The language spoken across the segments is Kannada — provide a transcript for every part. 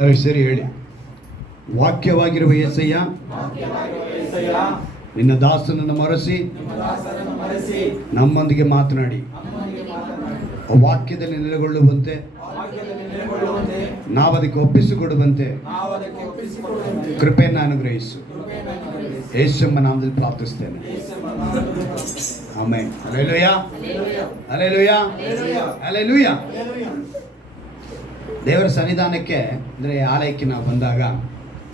ಸರಿ ಹೇಳಿ. ವಾಕ್ಯವಾಗಿರುವ యేసయ్య, ನಿನ್ನ ದಾಸನನ್ನು ಮರೆಸಿ ನಮ್ಮೊಂದಿಗೆ ಮಾತನಾಡಿ ಆ ವಾಕ್ಯದಲ್ಲಿ ನೆಲೆಗೊಳ್ಳುವಂತೆ ನಾವದಕ್ಕೆ ಒಪ್ಪಿಸಿಕೊಡುವಂತೆ ಕೃಪೆಯನ್ನು ಅನುಗ್ರಹಿಸು. ಯೇಸುವಿನ ನಾಮದಲ್ಲಿ ಪ್ರಾರ್ಥಿಸ್ತೇನೆ. ಆಮೆನ್. Hallelujah, hallelujah, hallelujah. ದೇವರ ಸನ್ನಿಧಾನಕ್ಕೆ ಅಂದರೆ ಆಲಯಕ್ಕೆ ನಾವು ಬಂದಾಗ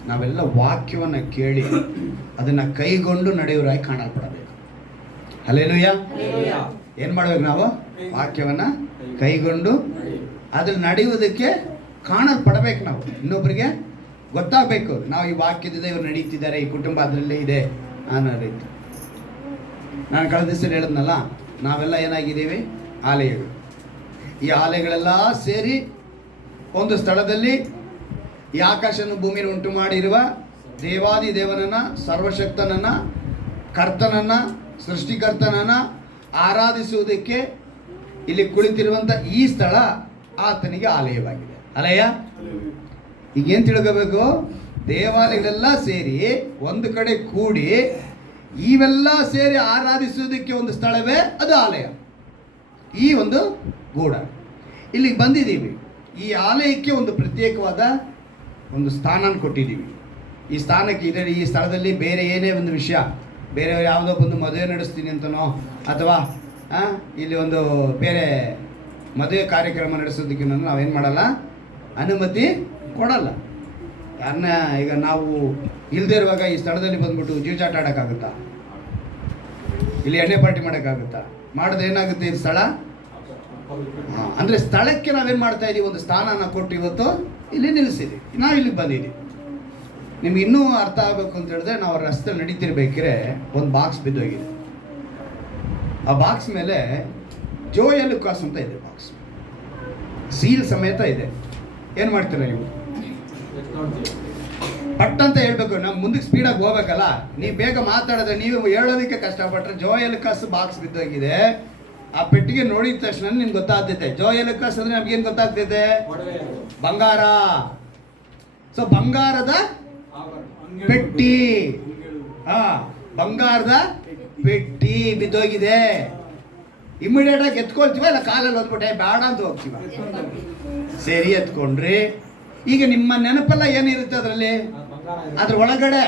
ನಾವೆಲ್ಲ ವಾಕ್ಯವನ್ನು ಕೇಳಿ ಅದನ್ನು ಕೈಗೊಂಡು ನಡೆಯುವರಾಗಿ ಕಾಣಲ್ಪಡಬೇಕು. ಹಲ್ಲೆಲೂಯಾ. ಏನು ಮಾಡಬೇಕು? ನಾವು ವಾಕ್ಯವನ್ನು ಕೈಗೊಂಡು ಅದ್ರಲ್ಲಿ ನಡೆಯುವುದಕ್ಕೆ ಕಾಣಲ್ಪಡಬೇಕು. ನಾವು ಇನ್ನೊಬ್ಬರಿಗೆ ಗೊತ್ತಾಗಬೇಕು, ನಾವು ಈ ವಾಕ್ಯದಿಂದ ಇವರು ನಡೀತಿದ್ದಾರೆ, ಈ ಕುಟುಂಬ ಅದರಲ್ಲೇ ಇದೆ ಅನ್ನೋ ರೀತಿ. ನಾನು ಕಳೆದ ದಿವಸ ಹೇಳಿದ್ನಲ್ಲ, ನಾವೆಲ್ಲ ಏನಾಗಿದ್ದೀವಿ? ಆಲಯಗಳು. ಈ ಆಲಯಗಳೆಲ್ಲ ಸೇರಿ ಒಂದು ಸ್ಥಳದಲ್ಲಿ ಈ ಆಕಾಶನ ಭೂಮಿಯನ್ನು ಉಂಟು ಮಾಡಿರುವ ದೇವಾದಿ ದೇವನನ್ನು, ಸರ್ವಶಕ್ತನನ್ನು, ಕರ್ತನನ್ನು, ಸೃಷ್ಟಿಕರ್ತನನ್ನು ಆರಾಧಿಸುವುದಕ್ಕೆ ಇಲ್ಲಿ ಕುಳಿತಿರುವಂಥ ಈ ಸ್ಥಳ ಆತನಿಗೆ ಆಲಯವಾಗಿದೆ. ಆಲಯ ಈಗೇನು ತಿಳ್ಕೋಬೇಕು? ದೇವಾಲಯಗಳೆಲ್ಲ ಸೇರಿ ಒಂದು ಕಡೆ ಕೂಡಿ ಇವೆಲ್ಲ ಸೇರಿ ಆರಾಧಿಸುವುದಕ್ಕೆ ಒಂದು ಸ್ಥಳವೇ ಅದು ಆಲಯ. ಈ ಒಂದು ಗೂಢ ಇಲ್ಲಿಗೆ ಬಂದಿದ್ದೀವಿ. ಈ ಆಲಯಕ್ಕೆ ಒಂದು ಪ್ರತ್ಯೇಕವಾದ ಒಂದು ಸ್ಥಾನ ಕೊಟ್ಟಿದ್ದೀವಿ. ಈ ಸ್ಥಾನಕ್ಕೆ ಇದೆ. ಈ ಸ್ಥಳದಲ್ಲಿ ಬೇರೆ ಏನೇ ಒಂದು ವಿಷಯ, ಬೇರೆ ಯಾವುದೋ ಒಂದು ಮದುವೆ ನಡೆಸ್ತೀನಿ ಅಂತನೋ ಅಥವಾ ಇಲ್ಲಿ ಒಂದು ಬೇರೆ ಮದುವೆ ಕಾರ್ಯಕ್ರಮ ನಡೆಸೋದಕ್ಕೆ ನಾವೇನು ಮಾಡಲ್ಲ, ಅನುಮತಿ ಕೊಡಲ್ಲ. ಯಾರನ್ನ ಈಗ ನಾವು ಇಲ್ಲದೇ ಇರುವಾಗ ಈ ಸ್ಥಳದಲ್ಲಿ ಬಂದ್ಬಿಟ್ಟು ಜೂಜಾಟ ಆಡೋಕ್ಕಾಗುತ್ತಾ? ಇಲ್ಲಿ ಎಣ್ಣೆ ಪಾರ್ಟಿ ಮಾಡೋಕ್ಕಾಗುತ್ತಾ? ಮಾಡೋದು ಏನಾಗುತ್ತೆ? ಈ ಸ್ಥಳ ಅಂದರೆ ಸ್ಥಳಕ್ಕೆ ನಾವೇನು ಮಾಡ್ತಾ ಇದ್ದೀವಿ? ಒಂದು ಸ್ಥಾನನ ಕೊಟ್ಟು ಇವತ್ತು ಇಲ್ಲಿ ನಿಲ್ಲಿಸಿದ್ವಿ. ನಾವು ಇಲ್ಲಿಗೆ ಬಂದಿದ್ದೀವಿ. ನಿಮ್ಗೆ ಇನ್ನೂ ಅರ್ಥ ಆಗಬೇಕು ಅಂತ ಹೇಳಿದ್ರೆ, ನಾವು ರಸ್ತೆ ನಡೀತಿರ್ಬೇಕ್ರೆ ಒಂದು ಬಾಕ್ಸ್ ಬಿದ್ದೋಗಿದೆ. ಆ ಬಾಕ್ಸ್ ಮೇಲೆ ಜೋಯಲ್ ಲುಕಾಸ್ ಅಂತ ಇದೆ. ಬಾಕ್ಸ್ ಸೀಲ್ ಸಮೇತ ಇದೆ. ಏನು ಮಾಡ್ತೀರ ನೀವು? ಪಟ್ ಅಂತ ಹೇಳ್ಬೇಕು. ನಾವು ಮುಂದಕ್ಕೆ ಸ್ಪೀಡಾಗಿ ಹೋಗ್ಬೇಕಲ್ಲ. ನೀವು ಬೇಗ ಮಾತಾಡಿದ್ರೆ, ನೀವು ಹೇಳೋದಕ್ಕೆ ಕಷ್ಟಪಟ್ಟರೆ ಜೋಯಲ್ ಲುಕಾಸ್ ಬಾಕ್ಸ್ ಬಿದ್ದೋಗಿದೆ. ಆ ಪೆಟ್ಟಿಗೆ ನೋಡಿದ ತಕ್ಷಣ ನಿಮ್ಗೆ ಗೊತ್ತಾಗ್ತೈತೆ. ಜೋಯಲ್ ಲುಕಾಸ್ ಅಂದ್ರೆ ನಮ್ಗೇನು ಗೊತ್ತಾಗ್ತೈತೆ? ಬಂಗಾರ. ಸೊ ಬಂಗಾರದ ಪೆಟ್ಟಿ, ಬಂಗಾರದ ಪೆಟ್ಟಿ ಬಿದ್ದೋಗಿದೆ. ಇಮಿಡಿಯೇಟ್ ಆಗಿ ಎತ್ಕೊಳ್ತೀವ, ಇಲ್ಲ ಕಾಲಲ್ಲಿ ಹೋಗ್ಬಿಟ್ಟೆ ಬೇಡ ಅಂತ ಹೋಗ್ತೀವ. ಸರಿ, ಎತ್ಕೊಂಡ್ರಿ. ಈಗ ನಿಮ್ಮ ನೆನಪೆಲ್ಲ ಏನಿರುತ್ತೆ ಅದರಲ್ಲಿ? ಅದ್ರ ಒಳಗಡೆ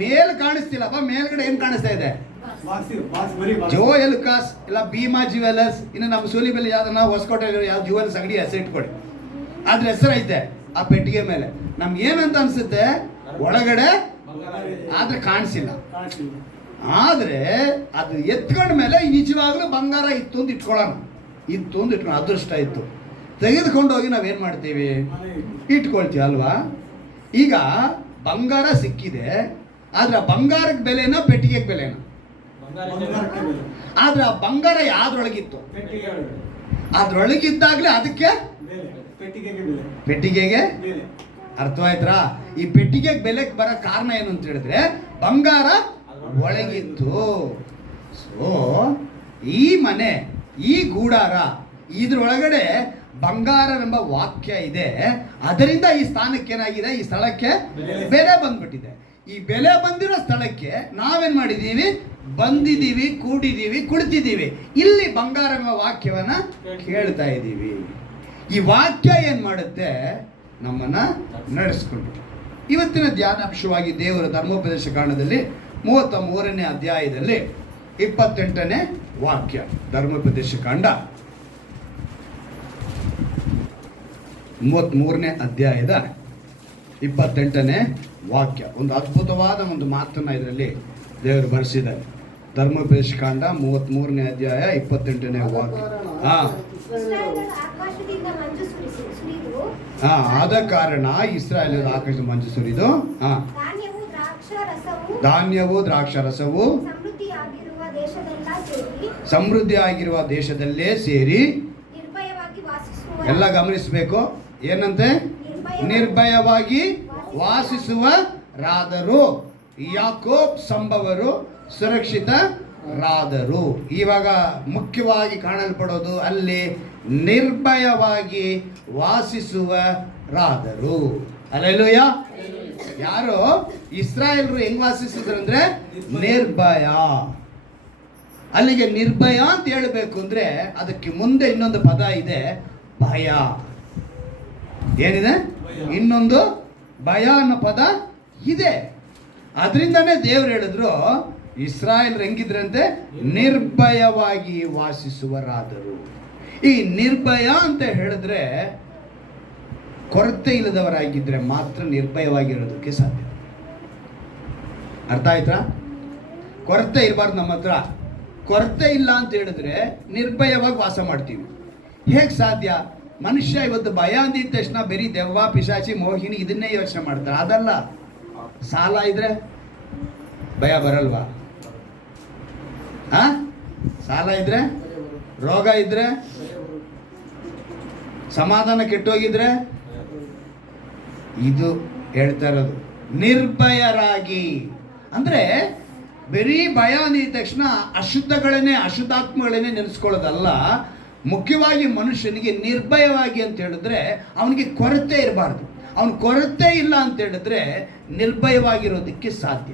ಮೇಲ್ ಕಾಣಿಸ್ತಿಲ್ಲಪ್ಪ. ಮೇಲ್ಗಡೆ ಏನ್ ಕಾಣಿಸ್ತಾ ಇದೆ? ಜೋಯಲ್ ಲುಕಾಸ್ ಇಲ್ಲ ಭೀಮಾ ಜ್ಯುವೆಲರ್ಸ್. ಇನ್ನು ನಮ್ಮ ಸೂಲಿಬೆಲೆ ಯಾವ್ದನ್ನ ಹೊಸಕೋಟೆ ಯಾವ ಜ್ಯುವೆಲ್ಸ್ ಅಂಗಡಿ ಹೆಸರು ಇಟ್ಕೊಡಿ, ಅದ್ರ ಹೆಸರು ಐತೆ ಆ ಪೆಟ್ಟಿಗೆ ಮೇಲೆ. ನಮ್ಗೆ ಏನಂತ ಅನ್ಸುತ್ತೆ? ಒಳಗಡೆ ಆದ್ರೆ ಕಾಣಿಸಿಲ್ಲ. ಆದ್ರೆ ಅದು ಎತ್ಕೊಂಡ ಮೇಲೆ ನಿಜವಾಗ್ಲೂ ಬಂಗಾರ ಇತ್ತು ಅಂತ ಇಟ್ಕೊಳ್ಳೋಣ. ಅದೃಷ್ಟ ಇತ್ತು, ತೆಗೆದುಕೊಂಡು ಹೋಗಿ ನಾವೇನ್ ಮಾಡ್ತೀವಿ? ಇಟ್ಕೊಳ್ತೀವಿ ಅಲ್ವಾ? ಈಗ ಬಂಗಾರ ಸಿಕ್ಕಿದೆ, ಆದ್ರೆ ಆ ಬಂಗಾರಕ್ಕೆ ಬೆಲೆನೋ ಪೆಟ್ಟಿಗೆಗೆ ಬೆಲೆನೋ? ಆದ್ರೆ ಆ ಬಂಗಾರ ಯಾವ್ದ್ರೊಳಗಿತ್ತು? ಅದ್ರೊಳಗಿದ್ದಾಗ್ಲೇ ಅದಕ್ಕೆ ಪೆಟ್ಟಿಗೆಗೆ ಅರ್ಥವಾಯ್ತಾ? ಈ ಪೆಟ್ಟಿಗೆಗೆ ಬೆಲೆಗೆ ಬರೋ ಕಾರಣ ಏನು ಅಂತ ಹೇಳಿದ್ರೆ, ಬಂಗಾರ ಒಳಗಿತ್ತು. ಸೊ ಈ ಮನೆ, ಈ ಗೂಡಾರ, ಇದ್ರೊಳಗಡೆ ಬಂಗಾರವೆಂಬ ವಾಕ್ಯ ಇದೆ. ಅದರಿಂದ ಈ ಸ್ಥಾನಕ್ಕೆ ಏನಾಗಿದೆ? ಈ ಸ್ಥಳಕ್ಕೆ ಬೆಲೆ ಬಂದ್ಬಿಟ್ಟಿದೆ. ಈ ಬೆಲೆ ಬಂದಿರೋ ಸ್ಥಳಕ್ಕೆ ನಾವೇನ್ ಮಾಡಿದ್ದೀವಿ? ಬಂದಿದ್ದೀವಿ, ಕೂಡಿದ್ದೀವಿ, ಕುಳಿತಿದ್ದೀವಿ. ಇಲ್ಲಿ ಬಂಗಾರವೆಂಬ ವಾಕ್ಯವನ್ನ ಕೇಳ್ತಾ ಇದ್ದೀವಿ. ಈ ವಾಕ್ಯ ಏನ್ ಮಾಡುತ್ತೆ? ನಮ್ಮನ್ನ ನಡೆಸ್ಕೊಂಡು. ಇವತ್ತಿನ ಧ್ಯಾನಾಂಶವಾಗಿ ದೇವರ ಧರ್ಮೋಪದೇಶ ಕಾಂಡದಲ್ಲಿ 33ನೇ ಅಧ್ಯಾಯದಲ್ಲಿ 28ನೇ ವಾಕ್ಯ. ಧರ್ಮೋಪದೇಶ ಕಾಂಡ 33ನೇ ಅಧ್ಯಾಯದ 28ನೇ ವಾಕ್ಯ. ಒಂದು ಅದ್ಭುತವಾದ ಒಂದು ಮಾತನ್ನ ಇದರಲ್ಲಿ ದೇವರು ಬರೆಸಿದ್ದಾರೆ. ಧರ್ಮೋಪದೇಶ ಕಾಂಡ 33ನೇ ಅಧ್ಯಾಯ 28ನೇ ವಾಕ್ಯ. ಆದ ಕಾರಣ ಇಸ್ರಾಯೇಲರ ಆಕಾಶದ ಮಂಜು ಸುರಿದು ಧಾನ್ಯವು ದ್ರಾಕ್ಷಾರಸವು ಸಮೃದ್ಧಿ ಆಗಿರುವ ದೇಶದಲ್ಲೇ ಸೇರಿ ಎಲ್ಲ ಗಮನಿಸಬೇಕು. ಏನಂತೆ? ನಿರ್ಭಯವಾಗಿ ವಾಸಿಸುವರಾದರು. ಯಾಕೋಬ್ ಸಂಭವರು ಸುರಕ್ಷಿತರಾದರು. ಇವಾಗ ಮುಖ್ಯವಾಗಿ ಕಾಣಲ್ಪಡೋದು ಅಲ್ಲಿ ನಿರ್ಭಯವಾಗಿ ವಾಸಿಸುವರಾದರು. ಹಲ್ಲೆಲೂಯಾ. ಯಾರು ಇಸ್ರಾಯೇಲ್ರು ಹೆಂಗ್ ವಾಸಿಸಿದ್ರು ಅಂದ್ರೆ ನಿರ್ಭಯ. ಅಲ್ಲಿಗೆ ನಿರ್ಭಯ ಅಂತ ಹೇಳಬೇಕು ಅಂದ್ರೆ ಅದಕ್ಕೆ ಮುಂದೆ ಇನ್ನೊಂದು ಪದ ಇದೆ, ಭಯ. ಏನಿದೆ? ಇನ್ನೊಂದು ಭಯ ಅನ್ನೋ ಪದ ಇದೆ. ಅದರಿಂದನೇ ದೇವರು ಹೇಳಿದ್ರು ಇಸ್ರಾಯೇಲ್ರು ಹೆಂಗಿದ್ರಂತೆ, ನಿರ್ಭಯವಾಗಿ ವಾಸಿಸುವರಾದರು. ಈ ನಿರ್ಭಯ ಅಂತ ಹೇಳಿದ್ರೆ ಕೊರತೆ ಇಲ್ಲದವರಾಗಿದ್ರೆ ಮಾತ್ರ ನಿರ್ಭಯವಾಗಿರೋದಕ್ಕೆ ಸಾಧ್ಯ. ಅರ್ಥ ಆಯ್ತಾ? ಕೊರತೆ ಇರಬಾರ್ದು ನಮ್ಮ ಹತ್ರ. ಕೊರತೆ ಇಲ್ಲ ಅಂತ ಹೇಳಿದ್ರೆ ನಿರ್ಭಯವಾಗಿ ವಾಸ ಮಾಡ್ತೀವಿ. ಹೇಗೆ ಸಾಧ್ಯ? ಮನುಷ್ಯ ಇವತ್ತು ಭಯ ಅಂದಿದ ತಕ್ಷಣ ಬರೀ ದೆವ್ವ, ಪಿಶಾಚಿ, ಮೋಹಿನಿ ಇದನ್ನೇ ಯೋಚನೆ ಮಾಡ್ತಾರೆ. ಅದಲ್ಲ. ಸಾಲ ಇದ್ರೆ ಭಯ ಬರಲ್ವಾ? ಸಾಲ ಇದ್ರೆ, ರೋಗ ಇದ್ರೆ, ಸಮಾಧಾನ ಕೆಟ್ಟೋಗಿದ್ರೆ, ಇದು ಹೇಳ್ತಾ ಇರೋದು ನಿರ್ಭಯರಾಗಿ. ಅಂದ್ರೆ ಬರೀ ಭಯ ಅಂದಿದ ತಕ್ಷಣ ಅಶುದ್ಧಾತ್ಮಗಳನ್ನೇ ನೆನೆಸ್ಕೊಳ್ಳೋದಲ್ಲ. ಮುಖ್ಯವಾಗಿ ಮನುಷ್ಯನಿಗೆ ನಿರ್ಭಯವಾಗಿ ಅಂತ ಹೇಳಿದ್ರೆ ಅವನಿಗೆ ಕೊರತೆ ಇರಬಾರ್ದು. ಅವನ ಕೊರತೆ ಇಲ್ಲ ಅಂತ ಹೇಳಿದ್ರೆ ನಿರ್ಭಯವಾಗಿರೋದಕ್ಕೆ ಸಾಧ್ಯ.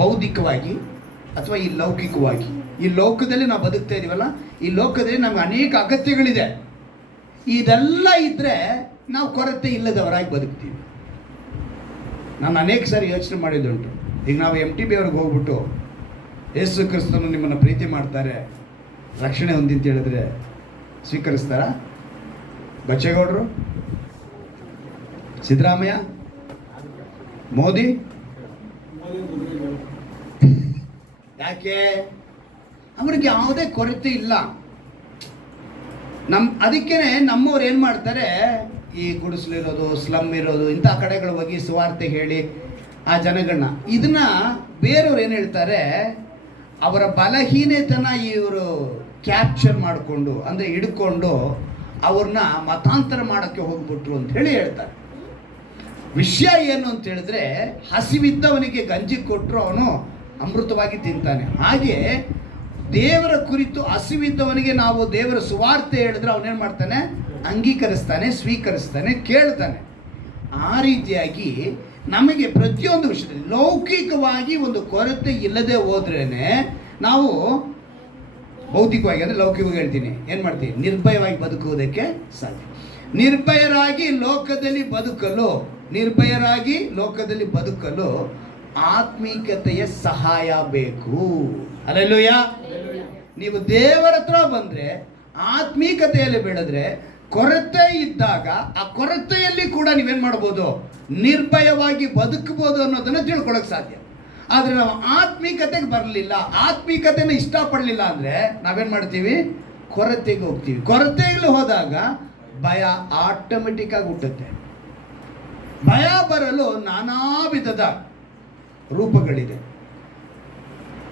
ಬೌದ್ಧಿಕವಾಗಿ ಅಥವಾ ಈ ಲೌಕಿಕವಾಗಿ, ಈ ಲೋಕದಲ್ಲಿ ನಾವು ಬದುಕ್ತಾ ಇದೀವಲ್ಲ, ಈ ಲೋಕದಲ್ಲಿ ನಮ್ಗೆ ಅನೇಕ ಅಗತ್ಯಗಳಿದೆ. ಇದೆಲ್ಲ ಇದ್ರೆ ನಾವು ಕೊರತೆ ಇಲ್ಲದವರಾಗಿ ಬದುಕ್ತೀವಿ. ನಾನು ಅನೇಕ ಸಾರಿ ಯೋಚನೆ ಮಾಡಿದ್ದುಂಟು. ಈಗ ನಾವು MTB ಅವ್ರಿಗೆ ಹೋಗ್ಬಿಟ್ಟು ಯೇಸು ಕ್ರಿಸ್ತನು ನಿಮ್ಮನ್ನು ಪ್ರೀತಿ ಮಾಡ್ತಾರೆ, ರಕ್ಷಣೆ ಹೊಂದಿ ಅಂತ ಹೇಳಿದ್ರೆ ಸ್ವೀಕರಿಸ್ತಾರ? ಬಚ್ಚೇಗೌಡರು, ಸಿದ್ದರಾಮಯ್ಯ, ಮೋದಿ? ಯಾಕೆ? ಅವರಿಗೆ ಯಾವುದೇ ಕೊರತೆ ಇಲ್ಲ. ಅದಕ್ಕೇನೆ ನಮ್ಮವ್ರು ಏನು ಮಾಡ್ತಾರೆ, ಈ ಗುಡಿಸಲಿರೋದು, ಸ್ಲಮ್ ಇರೋದು, ಇಂಥ ಕಡೆಗಳು ಹೋಗಿ ಸುವಾರ್ತೆ ಹೇಳಿ ಆ ಜನಗಳನ್ನ, ಇದನ್ನ ಬೇರೆಯವ್ರು ಏನು ಹೇಳ್ತಾರೆ, ಅವರ ಬಲಹೀನತೆನ ಇವರು ಕ್ಯಾಪ್ಚರ್ ಮಾಡಿಕೊಂಡು, ಅಂದರೆ ಹಿಡ್ಕೊಂಡು ಅವ್ರನ್ನ ಮತಾಂತರ ಮಾಡೋಕ್ಕೆ ಹೋಗ್ಬಿಟ್ರು ಅಂತ ಹೇಳಿ ಹೇಳ್ತಾರೆ. ವಿಷಯ ಏನು ಅಂತ ಹೇಳಿದ್ರೆ, ಹಸಿವಿದ್ದವನಿಗೆ ಗಂಜಿ ಕೊಟ್ಟರು ಅವನು ಅಮೃತವಾಗಿ ತಿಂತಾನೆ. ಹಾಗೆ ದೇವರ ಕುರಿತು ಹಸಿವಿದ್ದವನಿಗೆ ನಾವು ದೇವರ ಸುವಾರ್ತೆ ಹೇಳಿದ್ರೆ ಅವನೇನು ಮಾಡ್ತಾನೆ? ಅಂಗೀಕರಿಸ್ತಾನೆ, ಸ್ವೀಕರಿಸ್ತಾನೆ, ಕೇಳ್ತಾನೆ. ಆ ರೀತಿಯಾಗಿ ನಮಗೆ ಪ್ರತಿಯೊಂದು ವಿಷಯದಲ್ಲಿ ಲೌಕಿಕವಾಗಿ ಒಂದು ಕೊರತೆ ಇಲ್ಲದೆ ಹೋದ್ರೇನೆ ನಾವು ಭೌತಿಕವಾಗಿ, ಅಂದರೆ ಲೌಕಿಕವಾಗಿ ಹೇಳ್ತೀನಿ, ಏನು ಮಾಡ್ತೀವಿ? ನಿರ್ಭಯವಾಗಿ ಬದುಕುವುದಕ್ಕೆ ಸಾಧ್ಯ. ನಿರ್ಭಯರಾಗಿ ಲೋಕದಲ್ಲಿ ಬದುಕಲು ಆತ್ಮೀಕತೆಯ ಸಹಾಯ ಬೇಕು. ಹಲ್ಲೆಲೂಯಾ. ನೀವು ದೇವರ ಹತ್ರ ಬಂದ್ರೆ, ಆತ್ಮೀಕತೆಯಲ್ಲಿ ಬೆಳೆದ್ರೆ, ಕೊರತೆ ಇದ್ದಾಗ ಆ ಕೊರತೆಯಲ್ಲಿ ಕೂಡ ನೀವೇನು ಮಾಡ್ಬೋದು? ನಿರ್ಭಯವಾಗಿ ಬದುಕಬಹುದು ಅನ್ನೋದನ್ನ ತಿಳ್ಕೊಳಕ್ ಸಾಧ್ಯ. ಆದ್ರೆ ನಾವು ಆತ್ಮೀಕತೆಗೆ ಬರಲಿಲ್ಲ, ಆತ್ಮೀಕತೆನ ಇಷ್ಟಪಡಲಿಲ್ಲ ಅಂದ್ರೆ ನಾವೇನ್ ಮಾಡ್ತೀವಿ? ಕೊರತೆಗೆ ಹೋಗ್ತೀವಿ. ಕೊರತೆಗೆ ಹೋದಾಗ ಭಯ ಆಟೋಮೆಟಿಕ್ ಆಗಿ ಹುಟ್ಟುತ್ತೆ. ಭಯ ಬರಲು ನಾನಾ ವಿಧದ ರೂಪಗಳಿದೆ.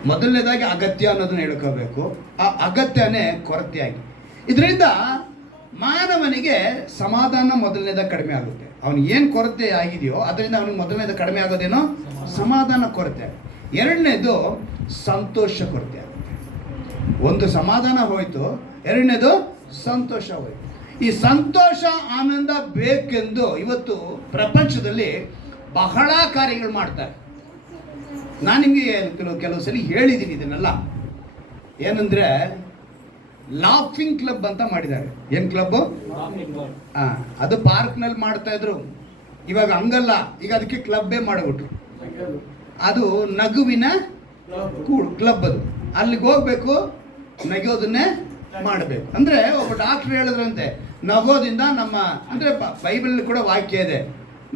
ಮೊದಲನೇದಾಗಿ ಅಗತ್ಯ ಅನ್ನೋದನ್ನ ಹೇಳ್ಕೋಬೇಕು. ಆ ಅಗತ್ಯನೇ ಕೊರತೆಯಾಗಿ, ಇದರಿಂದ ಮಾನವನಿಗೆ ಸಮಾಧಾನ ಮೊದಲನೇದಾಗ ಕಡಿಮೆ ಆಗುತ್ತೆ. ಅವನಿಗೆ ಏನು ಕೊರತೆ ಆಗಿದೆಯೋ ಅದರಿಂದ ಅವನಿಗೆ ಮೊದಲನೇದು ಕಡಿಮೆ ಆಗೋದೇನೋ ಸಮಾಧಾನ ಕೊರತೆ. ಎರಡನೇದು ಸಂತೋಷ ಕೊರತೆ ಆಗುತ್ತೆ. ಒಂದು ಸಮಾಧಾನ ಹೋಯ್ತು, ಎರಡನೇದು ಸಂತೋಷ ಹೋಯ್ತು. ಈ ಸಂತೋಷ ಆನಂದ ಬೇಕೆಂದು ಇವತ್ತು ಪ್ರಪಂಚದಲ್ಲಿ ಬಹಳ ಕಾರ್ಯಗಳು ಮಾಡ್ತಾರೆ. ನಾನು ನಿಮಗೆ ಕೆಲವು ಸಲ ಹೇಳಿದ್ದೀನಿ ಇದನ್ನೆಲ್ಲ. ಏನಂದ್ರೆ ಲಾಫಿಂಗ್ ಕ್ಲಬ್ ಅಂತ ಮಾಡಿದ್ದಾರೆ. ಏನು ಕ್ಲಬ್? ಅದು ಪಾರ್ಕ್ನಲ್ಲಿ ಮಾಡ್ತಾ ಇದ್ರು. ಇವಾಗ ಹಂಗಲ್ಲ, ಈಗ ಅದಕ್ಕೆ ಕ್ಲಬ್ಬೇ ಮಾಡಿಬಿಟ್ರು. ಅದು ನಗುವಿನ ಕ್ಲಬ್. ಅದು ಅಲ್ಲಿಗೆ ಹೋಗ್ಬೇಕು, ನಗೋದನ್ನೇ ಮಾಡಬೇಕು. ಅಂದ್ರೆ ಒಬ್ಬ ಡಾಕ್ಟರ್ ಹೇಳಿದ್ರಂತೆ, ನಗೋದ್ರಿಂದ ನಮ್ಮ, ಅಂದ್ರೆ ಬೈಬಲ್ ಕೂಡ ವಾಕ್ಯ ಇದೆ,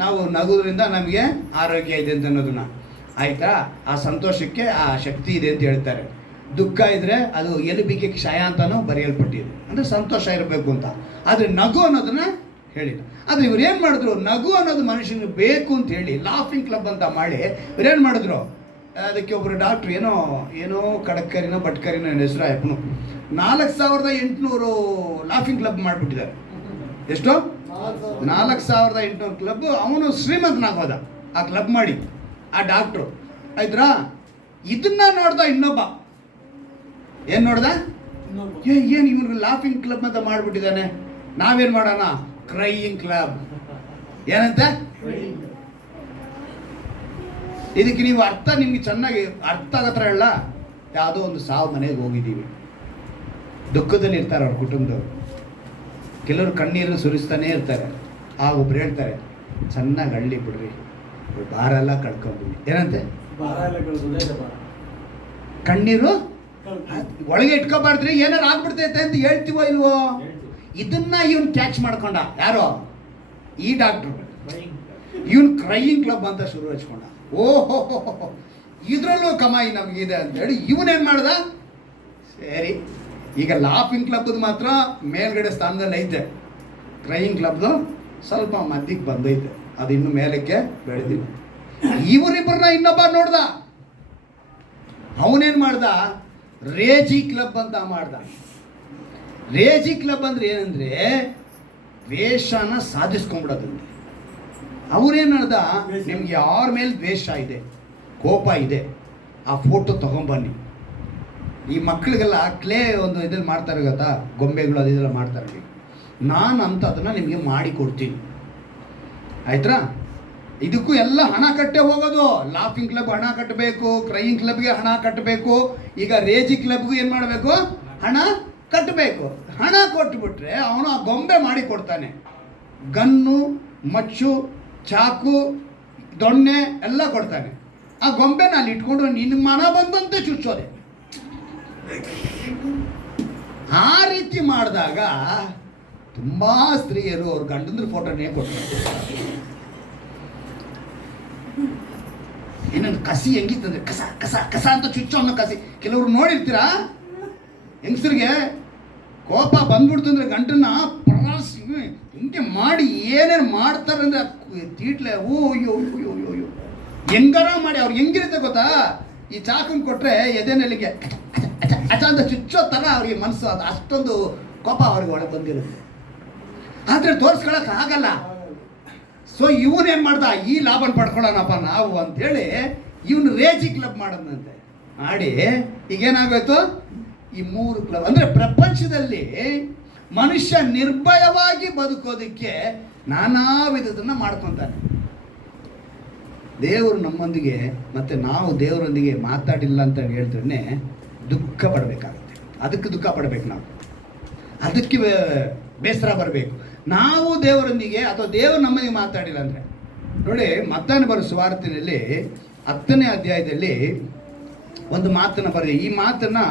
ನಾವು ನಗೋದ್ರಿಂದ ನಮಗೆ ಆರೋಗ್ಯ ಇದೆ ಅಂತ ಅನ್ನೋದನ್ನ. ಆಯ್ತಾ? ಆ ಸಂತೋಷಕ್ಕೆ ಆ ಶಕ್ತಿ ಇದೆ ಅಂತ ಹೇಳ್ತಾರೆ. ದುಃಖ ಇದ್ರೆ ಅದು ಎಲುಬಿಗೆ ಕ್ಷಯ ಅಂತಾನೂ ಬರೆಯಲ್ಪಟ್ಟಿದೆ. ಅಂದ್ರೆ ಸಂತೋಷ ಇರಬೇಕು ಅಂತ. ಆದ್ರೆ ನಗು ಅನ್ನೋದನ್ನ ಹೇಳಿಲ್ಲ. ಆದ್ರೆ ಇವ್ರು ಏನ್ ಮಾಡಿದ್ರು? ನಗು ಅನ್ನೋದು ಮನುಷ್ಯನಿಗೆ ಬೇಕು ಅಂತ ಹೇಳಿ ಲಾಫಿಂಗ್ ಕ್ಲಬ್ ಅಂತ ಮಾಡಿ ಇವ್ರೇನ್ ಮಾಡಿದ್ರು? ಅದಕ್ಕೆ ಒಬ್ರು ಡಾಕ್ಟ್ರು ಏನೋ ಕಡಕ್ಕರಿನೋ ಬಟ್ಕರಿನೋ ಹೆಸರು ಆಯ್ತು, 4800 ಲಾಫಿಂಗ್ ಕ್ಲಬ್ ಮಾಡಿಬಿಟ್ಟಿದ್ದಾರೆ. ಎಷ್ಟು? 4800 ಕ್ಲಬ್. ಅವನು ಶ್ರೀಮಂತನಾಗೋದ ಆ ಕ್ಲಬ್ ಮಾಡಿ, ಆ ಡಾಕ್ಟ್ರು. ಆಯ್ತಾ? ಇದನ್ನ ನೋಡ್ದ ಇನ್ನೊಬ್ಬ. ಏನ್ ನೋಡ್ದ? ಏನು ಇವ್ರಿಗೆ ಲಾಫಿಂಗ್ ಕ್ಲಬ್ ಅಂತ ಮಾಡ್ಬಿಟ್ಟಿದ್ದಾನೆ, ನಾವೇನ್ ಮಾಡೋಣ? Crying club. ಏನಂತೆ? ಇದಕ್ಕೆ ನೀವು ಅರ್ಥ ನಿಮ್ಗೆ ಚೆನ್ನಾಗಿ ಅರ್ಥ ಆಗತ್ರ ಹೇಳ. ಯಾವುದೋ ಒಂದು ಸಾವು ಮನೆಗೆ ಹೋಗಿದ್ದೀವಿ, ದುಃಖದಲ್ಲಿ ಇರ್ತಾರೆ ಅವ್ರ ಕುಟುಂಬದವ್ರು. ಕೆಲವರು ಕಣ್ಣೀರು ಸುರಿಸ್ತಾನೆ ಇರ್ತಾರೆ. ಆಗ ಒಬ್ರು ಹೇಳ್ತಾರೆ, ಚೆನ್ನಾಗಿ ಹಳ್ಳಿ ಬಿಡ್ರಿ, ಭಾರ ಎಲ್ಲ ಕಳ್ಕೊಂಡ್ಬಿಡಿ. ಏನಂತೆ? ಕಣ್ಣೀರು ಒಳಗೆ ಇಟ್ಕೋಬಾರ್ದ್ರಿ, ಏನಾರು ಆಗ್ಬಿಡ್ತೈತೆ ಅಂತ ಹೇಳ್ತೀವೋ ಇಲ್ವೋ? ಇದನ್ನ ಇವನ್ ಕ್ಯಾಚ್ ಮಾಡ್ಕೊಂಡ. ಯಾರೋ ಈ ಡಾಕ್ಟ್ರು ಇವನ್ ಕ್ರೈಯಿಂಗ್ ಕ್ಲಬ್ ಅಂತ ಶುರು ಹಚ್ಕೊಂಡ. ಓಹೋ, ಇದ್ರಲ್ಲೂ ಕಮಾಯಿ ನಮಗಿದೆ ಅಂತ ಹೇಳಿ ಇವನೇನ್ ಮಾಡ್ದ? ಸರಿ, ಈಗ ಲಾಫಿಂಗ್ ಕ್ಲಬ್ದು ಮಾತ್ರ ಮೇಲ್ಗಡೆ ಸ್ಥಾನದಲ್ಲಿ ಐತೆ, ಕ್ರೈಯಿಂಗ್ ಕ್ಲಬ್ದು ಸ್ವಲ್ಪ ಮಧ್ಯಕ್ಕೆ ಬಂದೈತೆ, ಅದು ಇನ್ನು ಮೇಲಕ್ಕೆ ಬೆಳೆದಿಲ್ಲ. ಇವರಿಬ್ಬರನ್ನ ಇನ್ನೊಬ್ಬ ನೋಡ್ದ, ಅವನೇನ್ ಮಾಡ್ದ? ರೇಜಿ ಕ್ಲಬ್ ಅಂತ ಮಾಡ್ದ. ರೇಜಿ ಕ್ಲಬ್ ಅಂದ್ರೆ ಏನಂದ್ರೆ ದ್ವೇಷನ ಸಾಧಿಸ್ಕೊಂಡ್ಬಿಡೋದಂತೆ. ಅವ್ರೇನ್ ಮಾಡ್ದ? ನಿಮ್ಗೆ ಯಾರ ಮೇಲೆ ದ್ವೇಷ ಇದೆ, ಕೋಪ ಇದೆ, ಆ ಫೋಟೋ ತಗೊಂಬನ್ನಿ. ಈ ಮಕ್ಕಳಿಗೆಲ್ಲ ಕ್ಲೇ ಒಂದು ಇದ್ರಲ್ಲಿ ಮಾಡ್ತಾರೆ ಗೊತ್ತಾ, ಗೊಂಬೆಗಳು ಅದೆಲ್ಲ ಮಾಡ್ತಾರೆ. ನಾನು ಅಂತ ಅದನ್ನ ನಿಮಗೆ ಮಾಡಿ ಕೊಡ್ತೀನಿ, ಆಯ್ತಾ? ಇದಕ್ಕೂ ಎಲ್ಲ ಹಣ ಕಟ್ಟೆ ಹೋಗೋದು. ಲಾಫಿಂಗ್ ಕ್ಲಬ್ ಹಣ ಕಟ್ಟಬೇಕು, ಕ್ರೈಯಿಂಗ್ ಕ್ಲಬ್ಗೆ ಹಣ ಕಟ್ಟಬೇಕು, ಈಗ ರೇಜಿ ಕ್ಲಬ್ಗೂ ಏನು ಮಾಡಬೇಕು? ಹಣ ಕಟ್ಟಬೇಕು. ಹಣ ಕೊಟ್ಟುಬಿಟ್ರೆ ಅವನು ಆ ಗೊಂಬೆ ಮಾಡಿ ಕೊಡ್ತಾನೆ. ಗನ್ನು, ಮಚ್ಚು, ಚಾಕು, ದೊಣ್ಣೆ ಎಲ್ಲ ಕೊಡ್ತಾನೆ. ಆ ಗೊಂಬೆನ ಅಲ್ಲಿ ಇಟ್ಕೊಂಡು ನಿನ್ನ ಮನ ಬಂದಂತೆ ಚುಚ್ಚೋದೆ. ಆ ರೀತಿ ಮಾಡಿದಾಗ ತುಂಬಾ ಸ್ತ್ರೀಯರು ಅವ್ರ ಗಂಡಂದ್ರ ಫೋಟೋನೇ ಕೊಡ್ತಾರೆ. ಏನಂದ್ರೆ ಕಸಿ ಹೆಂಗಿತ್ತಂದ್ರೆ ಕಸ ಕಸ ಕಸ ಅಂತ ಚುಚ್ಚೋ ಅನ್ನೋ ಕಸಿ. ಕೆಲವರು ನೋಡಿರ್ತೀರಾ, ಹೆಂಗಸರಿಗೆ ಕೋಪ ಬಂದ್ಬಿಡ್ತಂದ್ರೆ ಗಂಟನ್ನ ಪ್ರವಾಸಿ ಹಿಂಗೆ ಮಾಡಿ ಏನೇನು ಮಾಡ್ತಾರೆ ಅಂದ್ರೆ ತೀಟ್ಲೆ ಓಯ್ಯೋ ಅಯ್ಯೋ ಅಯ್ಯೋ ಹೆಂಗಾರ ಮಾಡಿ ಅವ್ರು ಹೆಂಗಿರುತ್ತೆ ಗೊತ್ತಾ? ಈ ಚಾಕನ್ ಕೊಟ್ರೆ ಎದೆನಲ್ಲಿಗೆ ಅಚ ಅಂತ ಚುಚ್ಚೋ ಥರ ಅವ್ರಿಗೆ ಮನಸ್ಸು, ಅದು ಅಷ್ಟೊಂದು ಕೋಪ ಅವ್ರಿಗೆ ಒಳಗೆ ಬಂದಿರುತ್ತೆ. ಆದರೆ ತೋರಿಸ್ಕೊಳಕ್ಕೆ ಆಗಲ್ಲ. ಸೊ ಇವನೇನು ಮಾಡ್ದ? ಈ ಲಾಭನ ಪಡ್ಕೊಳ್ಳೋಣಪ್ಪ ನಾವು ಅಂತೇಳಿ ಇವನು ರೇಜಿ ಕ್ಲಬ್ ಮಾಡೋದಂತೆ. ಮಾಡಿ ಈಗೇನಾಗೋಯ್ತು? ಈ 3 ಕ್ಲಬ್ ಅಂದರೆ ಪ್ರಪಂಚದಲ್ಲಿ ಮನುಷ್ಯ ನಿರ್ಭಯವಾಗಿ ಬದುಕೋದಕ್ಕೆ ನಾನಾ ವಿಧದನ್ನ ಮಾಡ್ಕೊತಾನೆ. ದೇವರು ನಮ್ಮೊಂದಿಗೆ ಮತ್ತೆ ನಾವು ದೇವರೊಂದಿಗೆ ಮಾತಾಡಿಲ್ಲ ಅಂತ ಹೇಳಿದ್ರೆ ದುಃಖ ಪಡಬೇಕಾಗುತ್ತೆ. ಅದಕ್ಕೆ ದುಃಖ ಪಡಬೇಕು ನಾವು, ಅದಕ್ಕೆ ಬೇಸರ ಬರಬೇಕು. ನಾವು ದೇವರೊಂದಿಗೆ ಅಥವಾ ದೇವರು ನಮ್ಮೊಂದಿಗೆ ಮಾತಾಡಿಲ್ಲ ಅಂದರೆ ನೋಡಿ, ಮತ್ತಾಯನ ಬರೋ ಸುವಾರ್ತೆಯಲ್ಲಿ 10ನೇ ಅಧ್ಯಾಯದಲ್ಲಿ ಒಂದು ಮಾತನ್ನು ಬರೆದಿದೆ. ಈ ಮಾತನ್ನು